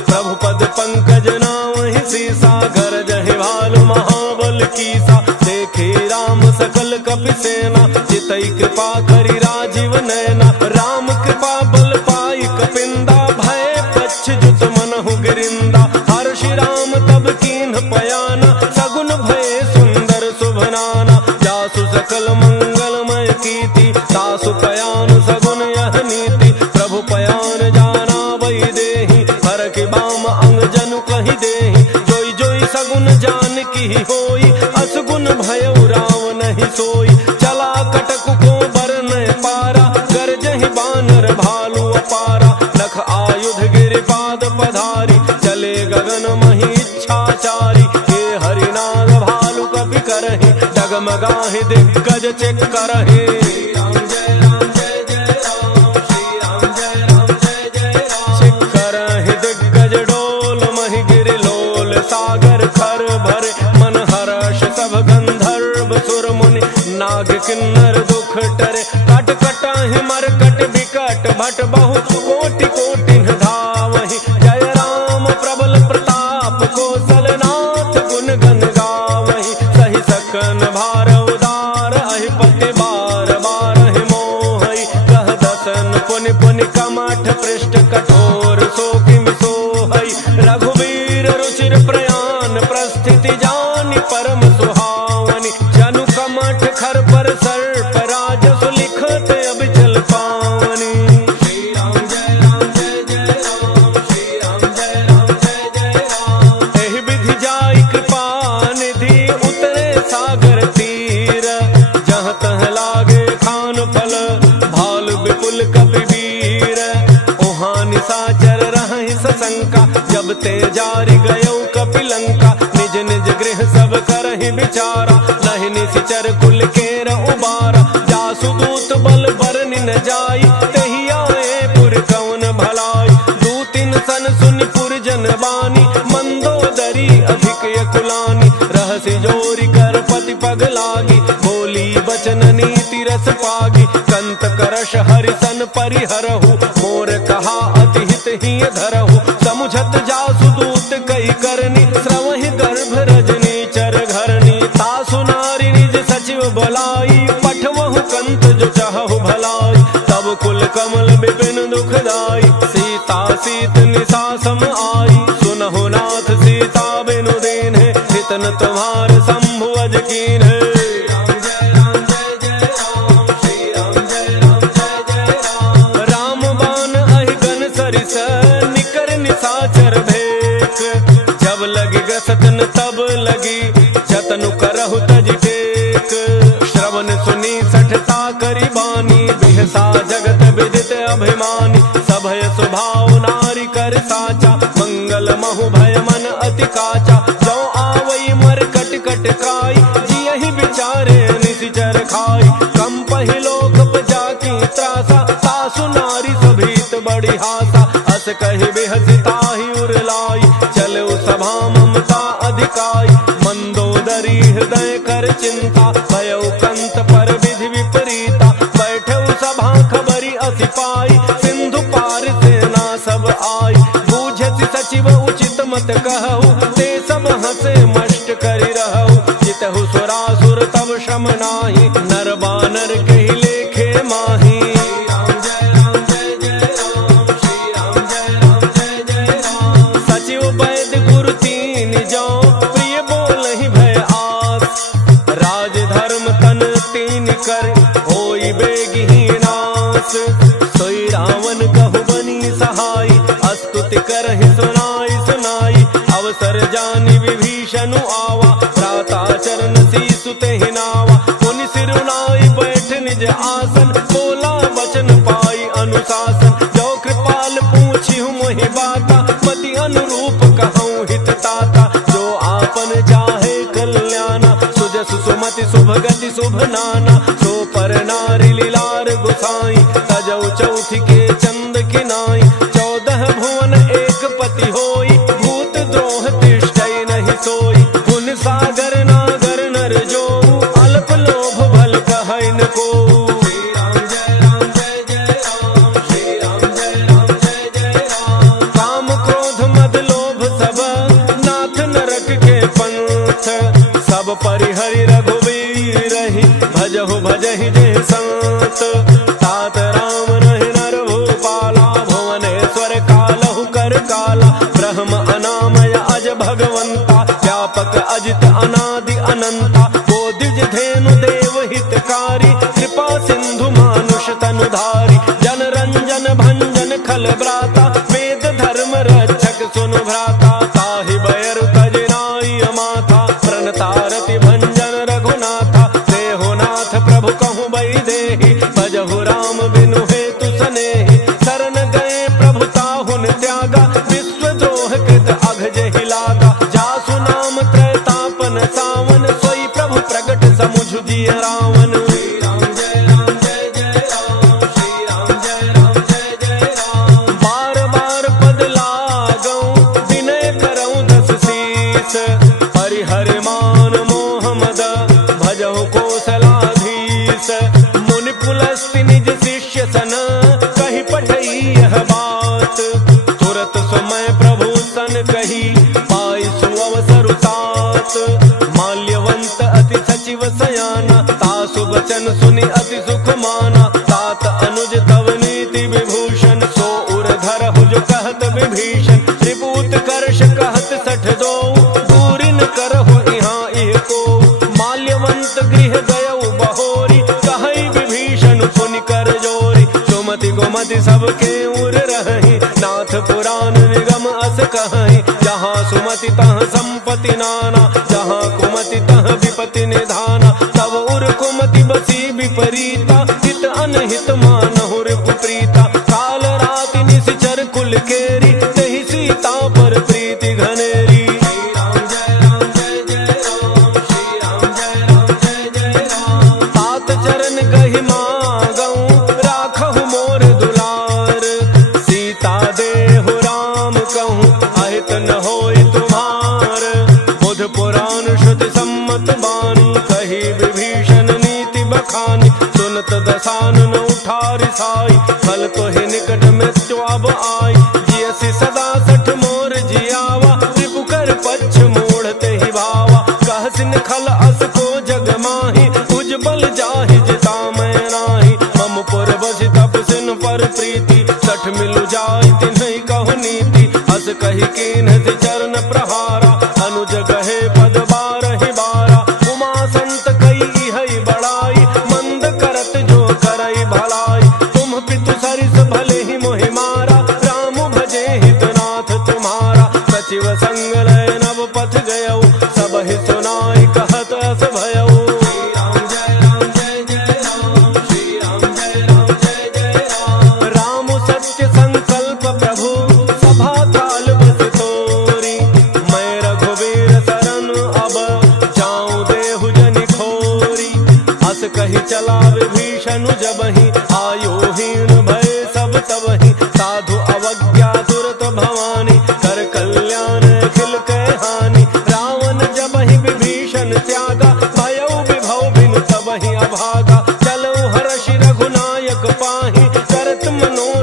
प्रभु पद पंकज नावहि सीसा, गरजहि भालु महाबल कीसा। देखे राम सकल कपि सेना, चितई कृपा करि राजीव नैना। राम कृपा बल पाई कपिंदा, भय पच्छ्युत मनहु गिरिंदा। हर्षि राम तब कीन्ह पयाना, सगुन भय सुंदर शुभनाना। जासु सकल मंगलमय कीर्ति, तासु पयान सगुन यह नीति। प्रभु पयान जाना वही देहि, हर के बाम अंग जनु कहि देहि। जोई जोई सगुन जान की होई, असगुन भयउ राम नहीं सोई। चला कटक को बरन पारा, गरजहि बानर भालु अपारा। लख आयुध गिरिपाद पधारी, चले गगन मही इच्छाचारी। हे हरिनाग भालु कपि करहि, डगमगाहि दिग्गज चेक करहि। चेक करहि दिग्गज डोल, महि गिरि लोल। सागर खर भरे मन हर्ष, सब गंधर्व सुर मुनि। नाग किन्नर दुख टरे, कट कटाहि मरकट विकट। भट बहु कोटि कोटि धावहि, जय राम प्रबल प्रताप। कौशलनाथ गुण गन गावहि, सहि सकन भार उदार। अहिपति बार बार मोहि, कह दसन पुनि पुनि कमठ पृष्ठ। कठोर सो किमि सोहै, रघुवीर रुचिर प्रयान। प्रस्थिति जानि परम सुहावनी, जनु कमठ खर पर सर्प। राजसु लिखत अबिचल पावनी। श्री राम जय राम जय जय राम, श्री राम जय राम जय जय राम। एहि विधि जाई कृपा निधि, उतरे सागर तीर। जहाँ तह लागे खान फल, भालु विपुल कपि वीर। ओहाँ निशाचर रहहि सशंका, जब ते जारि गयौ कपि लंका। निज निज गृह सब करहि विचारा, नहीं निशिचर कुल केर उबारा। जासु दूत बल बरनि न जाई, तेहि आए पुर कौन भलाई। दूतिन सन सुनि पुर जन बानी, मंदोदरी अधिक यकुलानी। रहसि जोरि कर पति पग लागी, बोली बचन नीति रस पागी। कंत करश हरिसन परिहरहु, मोर कहा अति हित ही धरहु। समुझत जासु दूत कई करनी, श्रवहि गर्भ रजनी चर घरनी। तासु नारी निज सचिव बोलाई, पठवहु कंत जो चाहु भलाई। तब कुल कमल विपिन दुखदाई, सीता सीत निशा सम आई। सुनहु नाथ सीता बिनु दीन्हे, हितन तुम्हार शंभु अज कीन्हे। निशाचर भेक, जब लगी गसतन तब लगी, जतनु करहु तज टेक। श्रवण सुनी सठता करी बानी, बिहसा जगत विदित अभिमानी। सभय स्वभाव नारी कर साचा, मंगल महु भय मन अति काचा। जो आवई मर कट कट काई, जियहि विचारे निशिचर खाई। कम पहिलोक जाकी त्रासा, सासु नारी सभीत बड़ी हासा। अस कहि बिहसिताहि उरलाई, चले सभा ममता अधिकाई। मंदोदरी हृदय कर चिंता, भयउ कंत पर विधि विपरीता। बैठऊ सभा खबरी अति पाई, सिंधु पार सेना सब आई। बूझति सचिव उचित मत कहु, ते सब हंसे मष्ट करि रहु। जितहु सुरासुर तब श्रम नाही, नर बानर कहि लेखे माही। सचिव वैद्य गुरु तीन जौ, प्रिय बोलहि भय आस। राज धर्म तन तीन कर, होई बेगहि नास। सोई रावण कहु बनी सहाय, स्तुति करहि सुनाई सुनाई। अवसर जानि विभीषणु आवा, भ्राता चरण सीसु तेहि नावा। मुनि सिरुनाई बैठ निज आसन, बोला वचन पाई अनुशासन। जो कृपाल पूछिहु मोहि बाता, मति अनुरूप कहूँ हित ताता। जो आपन चाहे कल्याणा, सुजसु सुमति शुभ गति शुभ नाना। सो पर नारी लीलार गुसाई, तजौ चौथि के चंद किनाई। 14 भुवन एक पति होई, भूत द्रोह तिष्ठै नहीं सोई। पुन सागर नागर नर जो, अल्प लोभ भल कहै न को। काम क्रोध मद लोभ सब, नाथ नरक के पंथ। सब परिहरि रघुबीर रही, भजहु भजहि जे संत। तात राम रहि नर भूपाला, भुवनेश्वर कालहु कर काला। ब्रह्म अनामय अज भगवंता, व्यापक अजित अनादि अनंता। वो द्विज धेनु देव हितकारी, कृपा सिंधु मानुष तनुधारी। जन रंजन भंजन खल ब्राता, वेद धर्म रक्षक सुनु भ्राता। ताहि बैर तज नाई माथा, प्रणतारति भंजन रघुनाथा। देहो नाथ प्रभु कहु बई देहि, भजहु राम बिनु हेतु सनेहि। शरण गए प्रभु ताहुन त्यागा, विश्व द्रोह कृत अघ जेहि लागा। जासु नाम त्रैतापन सावन, सोई प्रभु प्रगट समुझ जिय रावण। बार बार पद लागौ, विनय करौ दस शीस। परिहर मान मोह मद, भजहु कौशलाधीश। मुनि पुलस्ति निज शिष्य सन, कहि पठई यह बात। तुरत समय प्रभु सन कही, पाई सुअवसर तात। माल्यवंत अति सचिव सयाना, तासु वचन सुनि अति सुख माना। तात अनुज तव नीति विभूषण, सो उर धरहु जो कहत विभीषण। त्रिभूत कर्ष कहत 62, दूरि न करहु इहाँ इह को। माल्यवंत गृह गयउ बहोरी, कहई विभीषण पुनि कर जोरी। सुमति गोमति सबके उर रही, नाथ पुराण निगम अस कहई। जहाँ सुमति तहाँ संपत्ति नाना, जहाँ कुमति तहाँ विपत्ति निधाना। तब उर कुमति बसी विपरीता, हित अनहित मानहु रिपुप्रीता। काल राति निशिचर कुल केरी, तेहि सीता पर प्रीति घनेरी। तात चरण गहि मागौ, राखहु मोर दुलार। सीता देहु राम कहूँ, अहित न होई तुम्हार। बुध पुराण श्रुति सम्मत बानी, कही विभीषण नीति बखानी। सुनत दसानन उठारि साई, फल तो ही निकट मृत्यु अब आई। जियसि सदा सठ मोर जियावा, रिपु कर पच्छ मूढ़ते ही भावा। कहसिन खल अस को जग माही, उज्जवल जाहि जिता मैं नाही। मम पुर बसि तपसिन पर प्रीति, सठ मिलु जाय तिन्हि कहु नीति। अस कहि कीन्ह चरण प्रहारा, अनुज गहे पद बारहि बारा। उमा संत कई इहै बड़ाई, मंद करत जो करई भलाई। तुम पितु सरिस भले ही मोहि मारा, राम भजे हितनाथ तुम्हारा। सचिव संग लय नव पथ गयऊ, सबहि सुनाई कहत अस भयऊ। राम सत्य संकल्प प्रभु, सभा काल बस तोरी। मैं रघुवीर शरण अब, जाऊं देहु जनि खोरी। अस कहि चला विभीषण जबहि, आयुहीन भय सब तबहि। साधु अवज्ञा दुर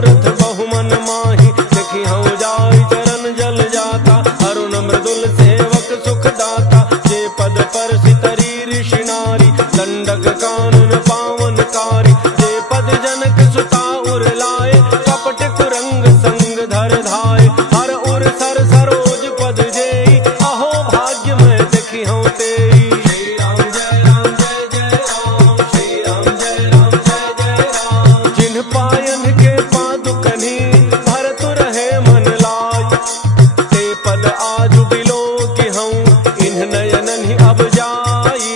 मनोरथ बहुमन माही। देखी हूँ जाय चरण जल जाता, अरुण मृदुल सेवक सुख दाता। जे पद पर सितरी ऋषि नारी, दंडक कानन पावनकारी। जे पद जनक सुता उर लाए, कपट कुरंग संग धर धाय। हर उर सर सरोज पद जेई, अहो भाग्य मैं देखी हूँ तेई। श्री राम जय राम जय जय राम, श्री राम जय राम जय जय राम। जिन पायन के पादुकनी, भरत रहे मन लाय। ते पद आजु बिलो की हूँ, इन्ह नयनन ही अब जाई।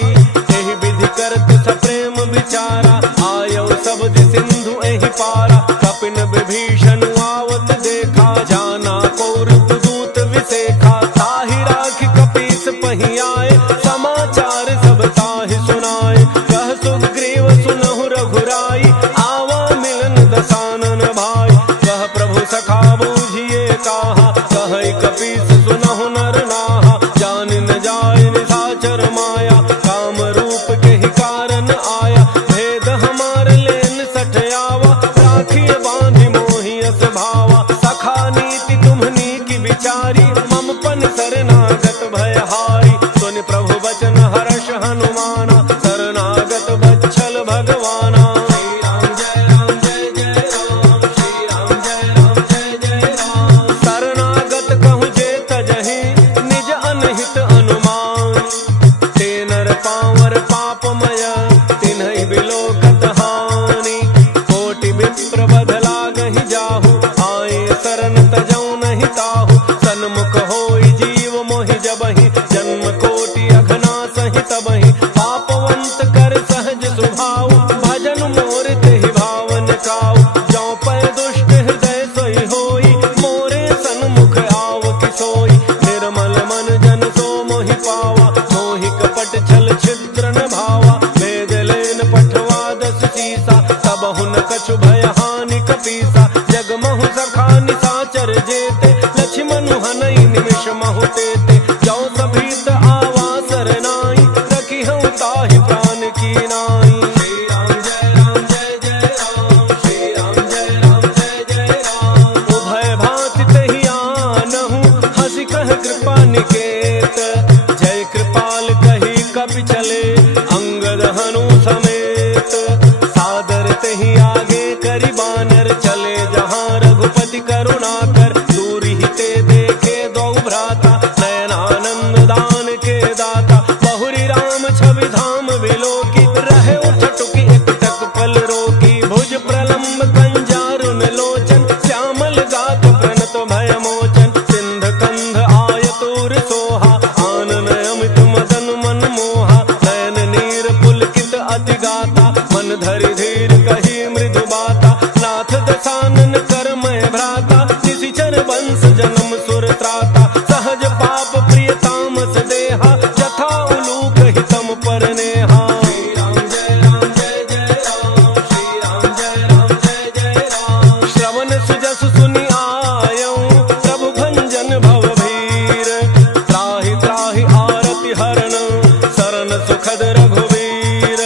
एहि विधि करत सप्रेम विचारा, आयो शब्द सिंधु एहि पारा। कपिन विभीषण आवत देखा, जाना कौरव दूत विसेखा। ताहि राखि कपीस पहि आए, समाचार सब ताहि सुनाए। कह सुग्रीव सुनहु रघुराई, आवा मिलन दसानन भाई। कह प्रभु सखा बूझिए कहा, कह कपीस सुनहु नर नाहा। जान न जाय निशाचर माया, काम रूप के ही कारण आया। भेद हमार लेन सठ आवा, राखिए बांधि मोहि अस भावा। सखा नीति तुम्हनी की विचारी, मम पन शरणागत भयहारी। सुनि प्रभु वचन हर्ष हनुमाना, शरणागत बच्छल भगवाना। श्री राम जय राम जय जय राम, श्री राम जय राम जय जय राम। शरणागत कहूँ जे तजहि, निज अनहित अनुमान। ते नर पावर पापमय, तिन्हि बिलोकत हानि। कोटि विप्र बध लागहि जाहु, आए शरण तजौ नहीं ताहु। सन्मुख होई जीव मोहि जबहि, जन्म कोटि अघना सहि तबहि। पापवंत कर सहज स्वभाव, भजन मोर तेहि भावन काऊ। जौ पै दुष्ट हृदय सोई होई, मोरे सन्मुख आव कि सोई। निर्मल मन जन सो मोहि पावा, मोहि कपट छल छिद्र न भावा। भेद लेन पठवा दस सीसा, तबहु न कछु भय हानि कपीसा। जगमहु सखा निशाचर जेते, लक्ष्मण हनई निमिष महु तेते। जौ सभीत आवा सरनाई, रखी हूँ ताहि प्राण की नाई। श्री राम जय राम जय जय राम, श्री राम जय राम जय जय राम। उभय भांति तेहि आनहु, हंसी कह कृपा निकेत। जय कृपाल कही कपि चले, अंगद हनु समेत। सादर तेहि आगे करि बानर, चले जहाँ रघुपति करुणाकर। दूरि ही ते देखे दो भ्राता, नयनानंद दान के दाता। बहुरी राम छवि धाम बिलोकी, रहे उठटुकी एक टक पल रोकी। भुज प्रलम्ब कंजारुन लोचन, श्यामल गात प्रणत भय मोचन। सिंध कंध आयतुर सोहा, आनन अमित मदन मन मोहा। नयन नीर पुलकित अति गाता, मन धरि धीर कही मृदु बाता। नाथ दसानन कर मैं भ्राता, निशिचर वंश जन्म सुर त्राता। सहज पाप प्रिय तामस देहा, जथा उलूक हितम पर नेहा। श्री राम जय राम जय जय राम, श्री राम जय राम जय जय राम। श्रवण सुजस सुनि आयऊँ, प्रभु भंजन भव भीर। त्राहि त्राहि आरति हरण, शरण सुखद रघुवीर।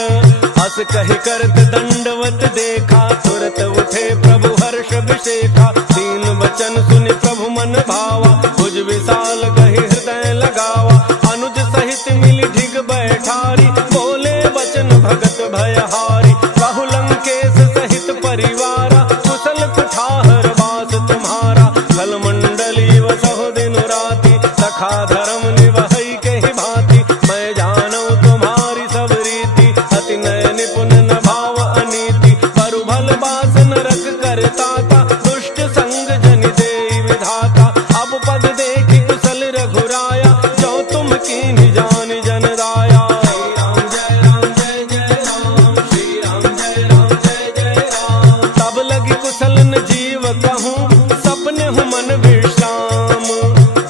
अस कहि करत दंडवत देखा, तुरत उठे प्रभु हर्ष विशेखा। दीन वचन सुनि प्रभु मन भावा, भुज विशाल कहि हृदय लगावा। अनुज सहित मिली ढिग बैठारी, बोले वचन भगत भयहारी। कहु लंकेश सहित परिवारा, कुशल कुठार वास तुम्हारा। खल मंडली वसहु दिन राति, सखा धर्म निवहै केहि भांति। मैं जानू तुम्हारी सब रीति, अति नय निपुण न भाव अनीति। परु भल बास नरक करताता, दुष्ट संग जनि देई विधाता। अब पद देखि कुशल रघुराया, जो तुम कीन्हि जानि जन दाया। श्री राम जय राम जय जय राम, श्री राम जय राम जय जय राम। तब लगी कुशल न जीव कहूँ, सपने हूँ मन विश्राम।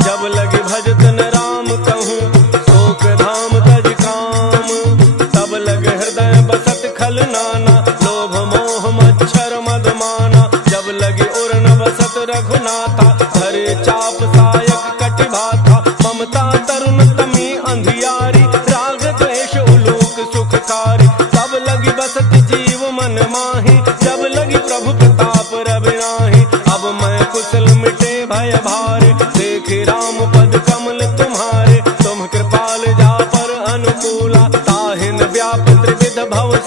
जब लगी भजत न राम कहूँ, शोक धाम तज काम। तब लग हृदय बसत खल नाना, लोभ मोह मच्छर मद माना। जब लगी उर न बसत रघुनाथा, धरे चाप सायक कटि भाथा। ममता तरुण तमी अंधियारी, राग द्वेष उलूक सुखकारी। तब लगी बसत जीव मन माही, जब लगी प्रभु प्रताप रविनाही।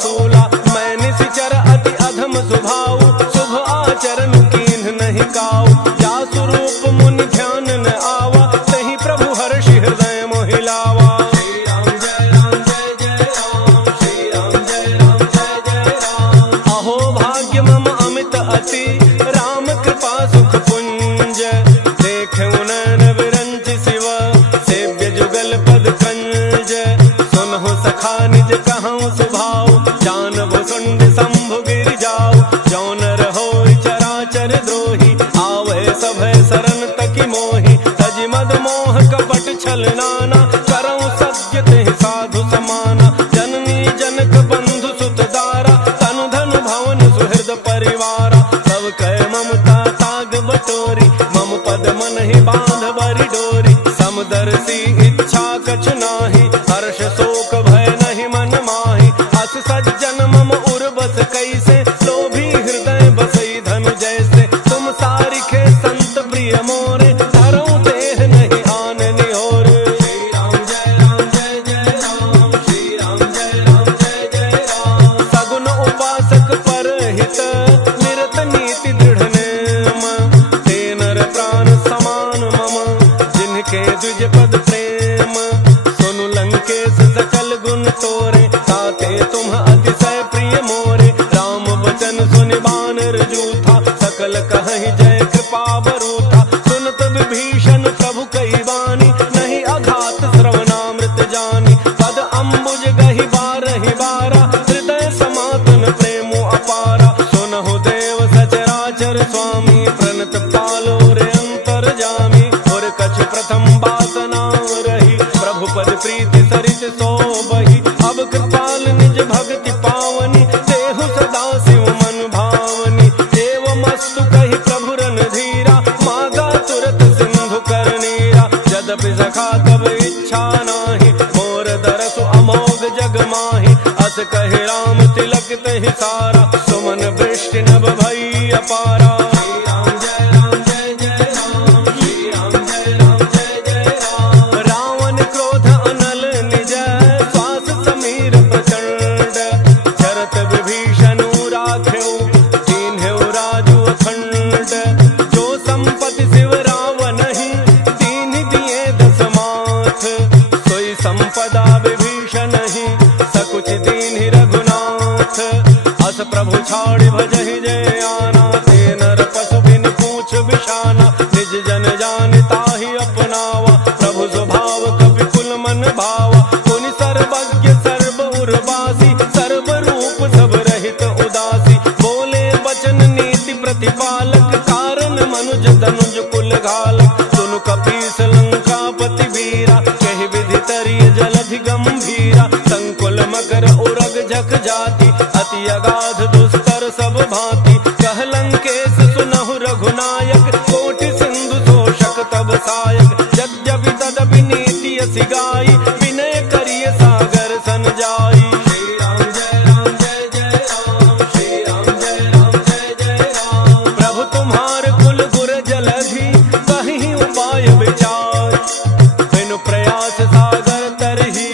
सूला। मैं निशिचर अति अधम स्वभाव, शुभ आचरण कीन्ह नहीं काऊ। जा स्वरूप मुनि ध्यान न आवा, तहि प्रभु हर्षि हृदय मोहि लावा। श्री राम जय राम जय जय राम, श्री राम जय राम जय जय राम। अहो भाग्य मम अमित अति, राम कृपा सुख पुंज। देखे नैन विरंच शिव, सेव्य जुगल पद कंज। सुनहु सखा निज कहूँ सुभाव, जानबो सुंड शंभु गिर जाऊ। जौन रहो चराचर द्रोही, आवे सभय शरण तकी मोहि। तजि मद मोह कपट छल नाना, करऊँ सत्य तेहि साधु समाना। जननी जनक बंधु सुत दारा, तनु धनु भवन सुहृद परिवारा। सब कह ममता ताग बटोरी, मम पद मन ही बांध बरि डोरी। समदर्शी इच्छा कछु नाही, हर्ष शोक भय नहीं मन माही। अस सज्जन मम उर बस कैसे, लोभी हृदय बसई धनु जैसे। तुम सारिखे संत प्रिय मोरे, धरऊँ देह नहीं आन निहोर। श्री राम जय राम जय जय राम, श्री राम जय राम जय जय राम। सगुन उपासक पर हित, निरत नीति दृढ़ नेम। ते नर प्राण समान मम, जिनके द्विज पद प्रेम। सुनु लंकेश सकल गुण तोरे, ताते तुम अतिशय प्रिय मोरे। राम बचन सुनि बानर जूथा, सकल कहहि जय कृपा बरूथा। सुनत विभीषण प्रभु कई बानी, नहीं अघात श्रवणामृत जानी। पद अम्बुज गहि बारहि बारा, हृदय समातन प्रेम अपारा। सुनहु देव सचराचर स्वामी, प्रणत पालो रे अंतर जामी। और कछु प्रथम वासना रही, प्रभु पद प्रीति सरित सोबहि। अब कृपाल निज भक्ति पावनी, देहु सदा शिव मन भावनी। एवमस्तु कहि प्रभु रणधीरा, मागा तुरत सिंधु कर नीरा। यद्यपि सखा तब इच्छा नाही, मोर दरसु अमोघ जग माही। अस कहि राम तिलक तहि सारा, सुमन वृष्टि नभ भई अपारा। श्री राम जय राम जय जय राम, श्री राम जय राम जय जय राम। रावण क्रोध अनल निज, श्वास समीर प्रचंड। झरत विभीषण राखेउ, दीन्हेउ राजु अखंड। जो संपत्ति शिव रावणहि, दीन्हि दिए दस माथ। सोई संपदा विभीषणहि, सकुच दीन्हि रघुनाथ। अस प्रभु छाड़ि भजहि जय आना, ते नर पशु बिन पूछ बिषाना। निज जन जान ताहि अपनावा, प्रभु स्वभाव कपि कुल मन भावा। पुनि सर्वज्ञ सर्व उर्वासी, सर्व रूप सब रहित उदासी। बोले वचन नीति प्रतिपालक, कारण मनुज तनुज कुल घालक। सुनु कपीस लंकापति वीरा, कहि विधि तरिय जलधि गंभीरा। संकुल मकर उरग झक जाति, अति अगाध दुस्तर सब भांति। कह लंकेश सुनहु रघुनायक, कोटि सिंधु तोषक तब सायक। यद्यपि तदपि नीति असि गाई, विनय करिय सागर सन जाई। श्री राम जय राम जय जय राम, श्री राम जय राम जय जय राम। प्रभु तुम्हार कुल गुर जलधि, कहीं उपाय विचार। बिनु प्रयास सागर तरही,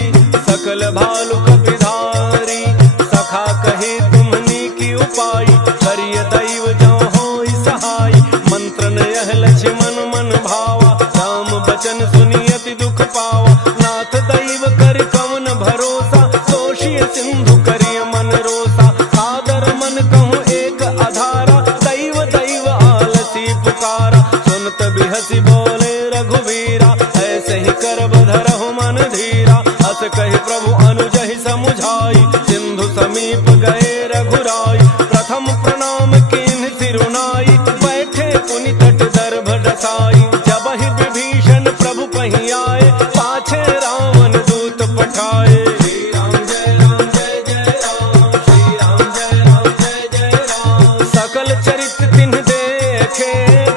सकल भालु कपिधारी। सखा कही तुमनी की उपाय, करिय दैव जो होई सहाय। मंत्रन यह लक्ष्मण मन भावा, राम बचन सुनि अति दुख पावा। नाथ दैव कर कवन भरोसा, दोषी सिंधु करिय मन रोसा। सादर मन कहूँ एक आधारा, दैव दैव आलसी पुकारा। सुनत बिहसी बोले रघुवीरा, ऐसे ही कर बधरहु मन धीरा। अस कहि प्रभु अनुजहि समुझाई, सिंधु समीप गए रघुराई। प्रथम प्रणाम कीन्ह सिरुनाई, बैठे पुनि तट दर्भ डसाई। जबहि विभीषण प्रभु पहि आए, पाछे रावण दूत पठाए। श्री राम जय राम जय जय राम, श्री राम जय राम जय जय राम। सकल चरित तिन्ह देखे,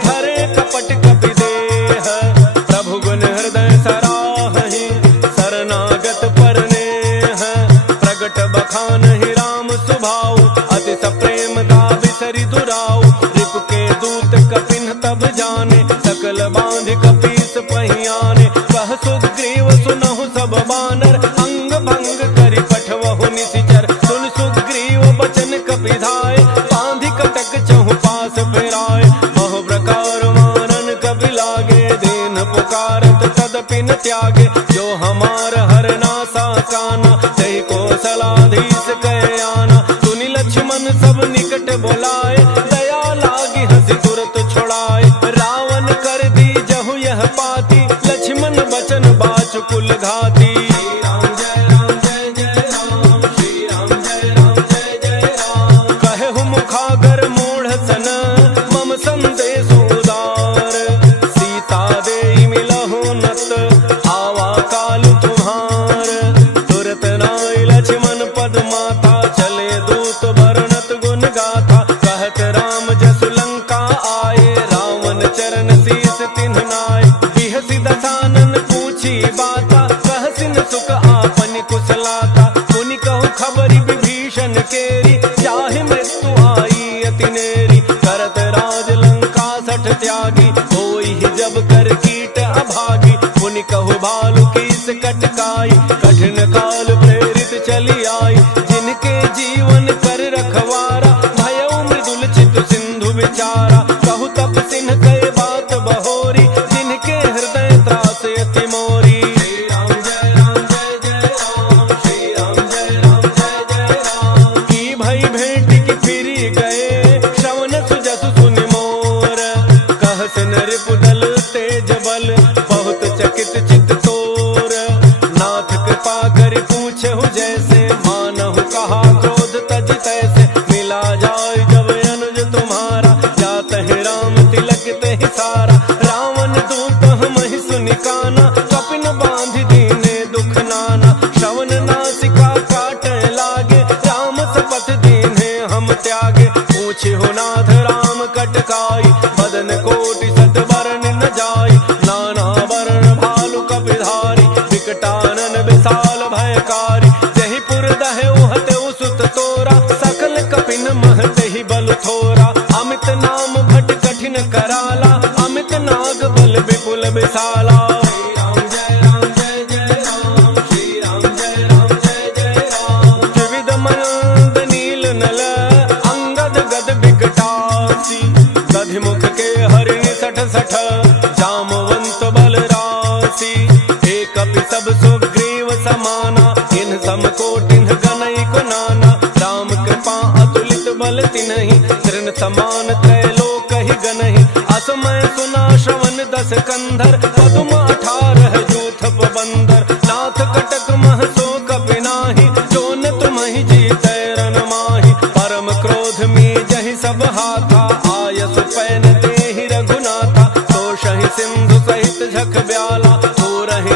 धरे कपट कपि देह। प्रभु गुण हृदय सराहहि, शरणागत पर नेह। प्रगट बखानहि राम सुभाऊ, अति सप्रेम दाबिसरि दुराऊ। रिपु के दूत कपिन तब जाने, सकल तिन त्यागे। जो हमार हर नासा काना तही कौशलाधीश कह आना। सुनि लक्ष्मण सब निकट बोलाए दया लागी हंसी तुरत छोड़ाए। रावण कर दी जहु यह पाती लक्ष्मण बचन बाच कुल घाती। मुखागर मूढ़ सन मम संदेश उदार। सीता दे मिलहु नत आवा काल तुम्हार। तुरत नाय लक्ष्मण पद माता चले दूत वर्णत गुण गाथा। कहत राम जसु लंका आए रावण चरण शीस तिन्ह नाय। बिहसि दसानन पूछी बाता कहसिन सुख आपन कुशलाता। मुनि कहु खबरि विभीषण केरी जाहि मृत्यु आई अति नेरी। करत राज लंका सठ त्यागी होई जब कर कीट अभागी। मुनि कहु भालु कीस कटकाई कठिन काल प्रेरित चली आई। जिनके जीवन कर रखवारा भयउ मृदुल चित सिंधु विचारा। कहु तप सिन्ह कहे बात बहोरी जिनके हृदय त्रास अति मोरी। रिपुदल तेज बल बहुत चकित चित तोर। नाथ कृपा कर पूछहु जैसे मानहु कहा क्रोध तज तैसे। मिला जाय जब अनुज तुम्हारा जात है राम तिलक ते सारा। रावण दूत हमहि सुनि काना कपिन बांध दीने दुख नाना। श्रवण नासिका काट लागे राम सपथ दीने हम त्यागे। पूछहु नाथ राम कटकाई बदन कोटि विकटानन विशाल भयकारी। जहि पुर दहे उहते सुत तोरा सकल कपिन महते ही बल थोरा। अमित नाम भट कठिन कराला अमित नाग बल विपुल विशाला। त्रिविध मयंद नील नल अंगद गद विकटासी। दधिमुख के हरिणि सठ सठ जामवंत बल राशि। कपि सब सुग्रीव समाना इन समकोटिन गनई को नाना। राम कृपा अतुलित बल तिन्हि तृण समान त्रैलोक ही गनहि। असमय सुना श्रवण दस कंधर पदुम 18 जूथ बंदर। नाथ कटक मह सो कपि नाही जो न तुम्हि जीतै रन माहि। परम क्रोध में जहि सब हाथा आयसु पैन तेहि रघुनाथा। तोषहि सिंधु सहित झख ब्याला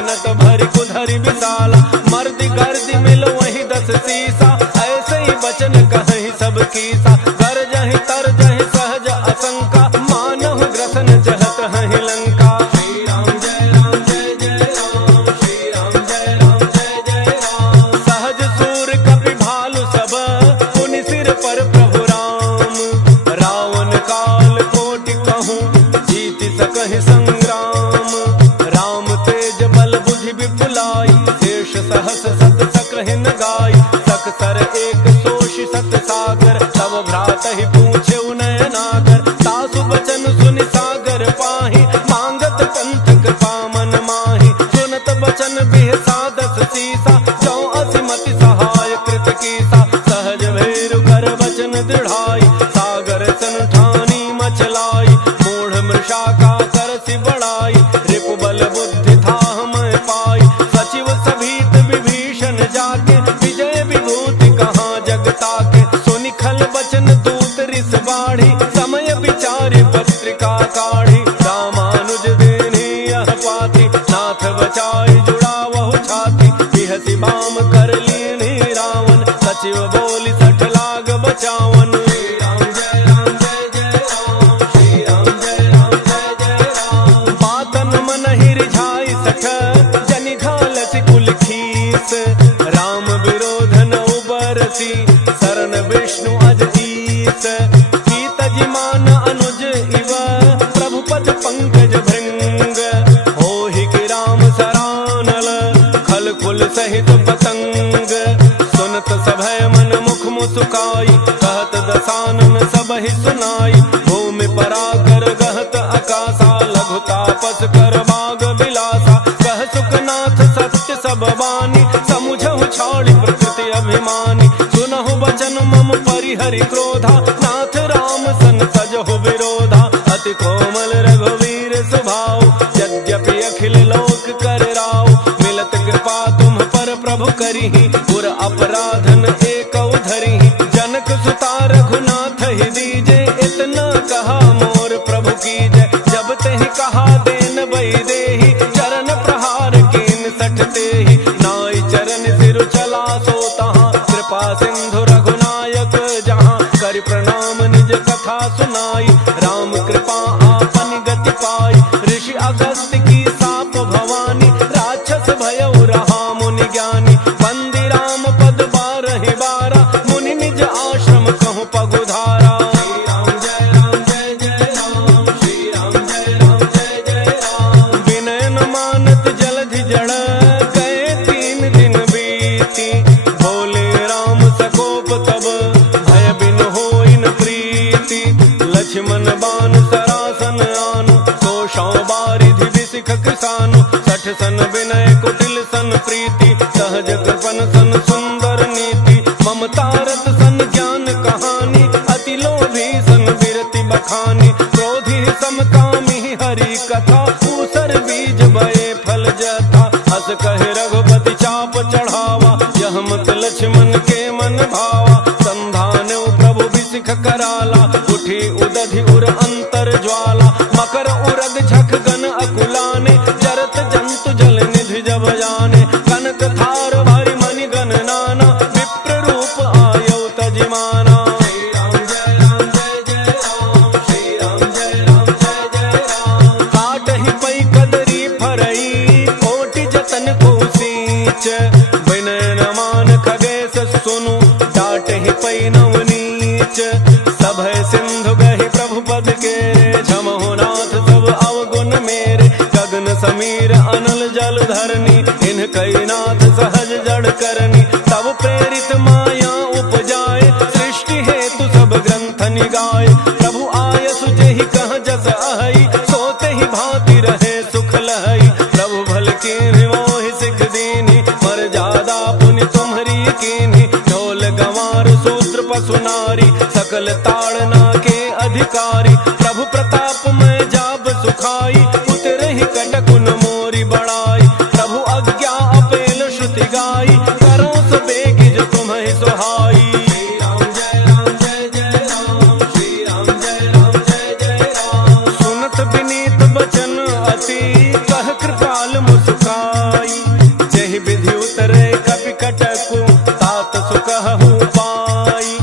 नत भरि कुधरि विशाला। मर्दि गर्दि मिल वही 10 सीसा ऐसे ही बचन कहि सब कीसा। कर जहि तर जहि सहज असंका मानहु ग्रसन जहत हहि लंका। श्री राम जय राम जय जय राम। श्री राम जय राम जय जय राम। सहज सूर कपि भालु सब पुनि सिर पर प्रभु राम। रावण काल कोटि कहूँ जीति सकहि संग्राम। राम तेज बल बुद्धि विपुलाई शेष सहस सत सकहिन गाय। सक सर एक सोषि सत सागर तब भ्रात ही पूछे नयनागर। सासु बचन सुनि सागर पाहि मांगत कंठक पामन माहि। सुनत बचन बिहसा 10 सीसा जो असिमति सहाय कृत कीसा। सहज भैरु कर बचन दृढ़ाई सागर सन ठानी मचलाई। मूढ़ मृषा का करसि बढ़ाई रिपु बल बुद्धि था मैं पाई। सचिव सभीत विभीषण जाके विजय विभूति कहाँ जगता के। सुनि खल बचन दूत रिस बाढ़ी समय विचारि पत्रिका काढ़ी। रामानुज देनि यह पाती नाथ बचाई जुड़ा वहु छाती। बिहसि बाम कर लीनी रावण सचिव बोली 60 लाग बचावन। श्री राम जय जय राम। श्री राम अति कोमल रघुवीर स्वभाव, यद्यपि अखिल लोक कर राव। मिलत कृपा तुम पर प्रभु करिहि, पुर अपराधन एकौ धरिहि। जनक सुता रघुनाथ ही दीजे, इतना कहा मोर प्रभु कीजय। जब तेहि कहा देन बई देहि, चरण प्रहार कीन सठ तेहि। नाई चरण सिर चला सो तहाँ, कृपा सिंधु रघुनायक जहाँ। करि प्रणाम निज कथा सुनाई, राम कृपा आपन गति पाई। ऋषि अगस्त्य की साप भवानी, राक्षस भयउ रहा मुनि ज्ञानी। बंदी राम पद बारहि बारा, मुनि निज आश्रम कहु पगुधारा। श्री राम जय राम जय जय राम, श्री राम जय राम जय जय राम। विनय न मानत जलधि जड़, गए 3 दिन बीती। बोले राम सकोप तब, भय बिन होई न प्रीति। लक्ष्मण बान सरासन आनु, सो बारिधि विसिख किसानु। 60 सन विनय कुटिल सन प्रीति, सहज कृपन सन सुंदर नीति। ममता रत सन ज्ञान कहानी, अति लोभी सन विरति बखानी। क्रोधी समकामी हरि कथा, ऊसर बीज बये फल जथा। अस कहे रघुपति चाप चढ़ावा, यह मत लक्ष्मण के मन भावा। संधान प्रभु बिसिख कराला, उठी उदधि उर अंतर ज्वाला। मकर उरग झख गन अकुलाने, जरत जंतु जल निधि जब जाने। कनक थार भरि मणि गण नाना, विप्र रूप आयौ तजिमाना। श्री राम जय राम जय जय राम, श्री राम जय राम जय जय राम। काटहि पै कदरी फरई, कोटि जतन को सींच। विनय न मान खगेश सुनु, डाटहि पै नवनीच। सभय सिंधु गहि प्रभु पद के, क्षमहु नाथ सब अवगुण मेरे। गगन समीर अनल जल धरनी, इनकई नाथ सहज जड़ करनी। तब प्रेरित माया उपजाए, सृष्टि हेतु सब ग्रंथ निगाए। प्रभु आयसु जेहि कह जस अहई, सोते ही भांति रहे सुख लहई। प्रभु भल कीन्हि मोहि सिख दीन्हि, मर्यादा पुनि तुम्हरी कीन्हि। ढोल गंवार शूद्र पशु नारी, सकल ताड़ना के अधिकारी। प्रभु प्रताप में जाब सुखाई, उतरहि कटकुन मोरी बड़ाई। प्रभु आज्ञा अपेल श्रुति गाई, करो सो बेगी जो तुम्हें सुहाई। श्री राम जय राम जय जय राम, श्री राम जय राम जय जय राम। सुनत विनीत बचन अति, कह कृपाल मुस्काई। जेहि विधि उतरे कपि कटकु, तात सुकहु पाई।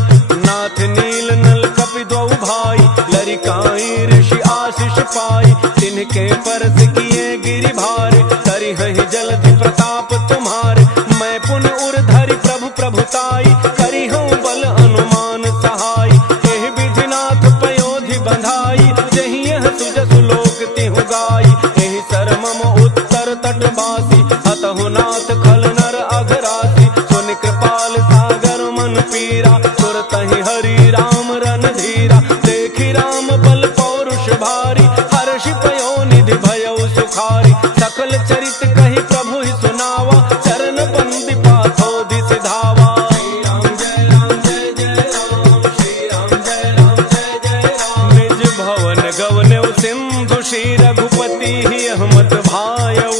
नाथ नील नल कपि द्वौ भाई, लरिकाई ऋषि आशीष पाई। तिनके परस किए गिरि भारे, करिहि जलधि प्रताप तुम्हारे। मैं पुन उर धरि प्रभु प्रभुताई, करिहूँ बल अनुमान सहाय। एहि विधिनाथ पयोधि बंधाई, जहि यह सुजसु लोक तिहु गाई। एहि सर मम उत्तर तट बासी, हतहु नाथ खल नर अघरासी। सुनि कृपाल सागर मन पीरा, सुरतहि हरि राम रन धीरा। देखि राम बल पौरुष भारी, हर्षि पयोनिधि भयउ सुखारी। सकल चरित कहि प्रभु ही सुनावा, चरण बंदी पाथोधि सिधावा। श्री राम जय राम जय जय राम, श्री राम जय राम जय जय राम। निज भवन गवनेउ सिंधु, श्री रघुपति ही अहमत भायउ।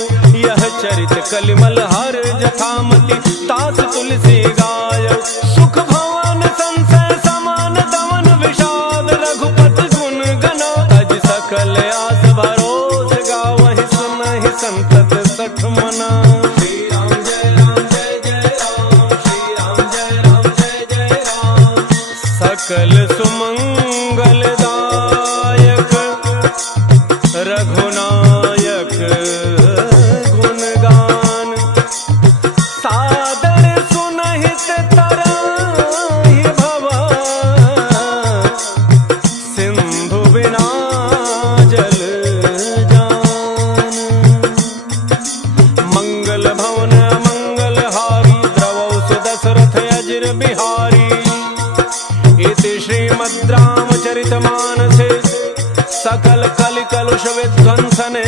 यह चरित कलिमल हर जथामति, तास तुलसी गायउ। सुख भवन संशय समान दमन विषाद, रघुपत गुण गना। तज सकल आस भरोस गावहि, सुनहि संतत सठ मना। श्री राम जय राम जय जय राम, श्री राम जय राम जय जय राम। सकल सुमंगल दायक, रघुनायक गुणगान। सादर सुनहित तराहि भव, सिंधु बिना जल जान। मंगल भवन मंगल हारी, द्रवौ सुदशरथ अजिर बिहारी। इति श्रीमद् रामचरितमानसे, सकल कलि कलुष विध्वंसने।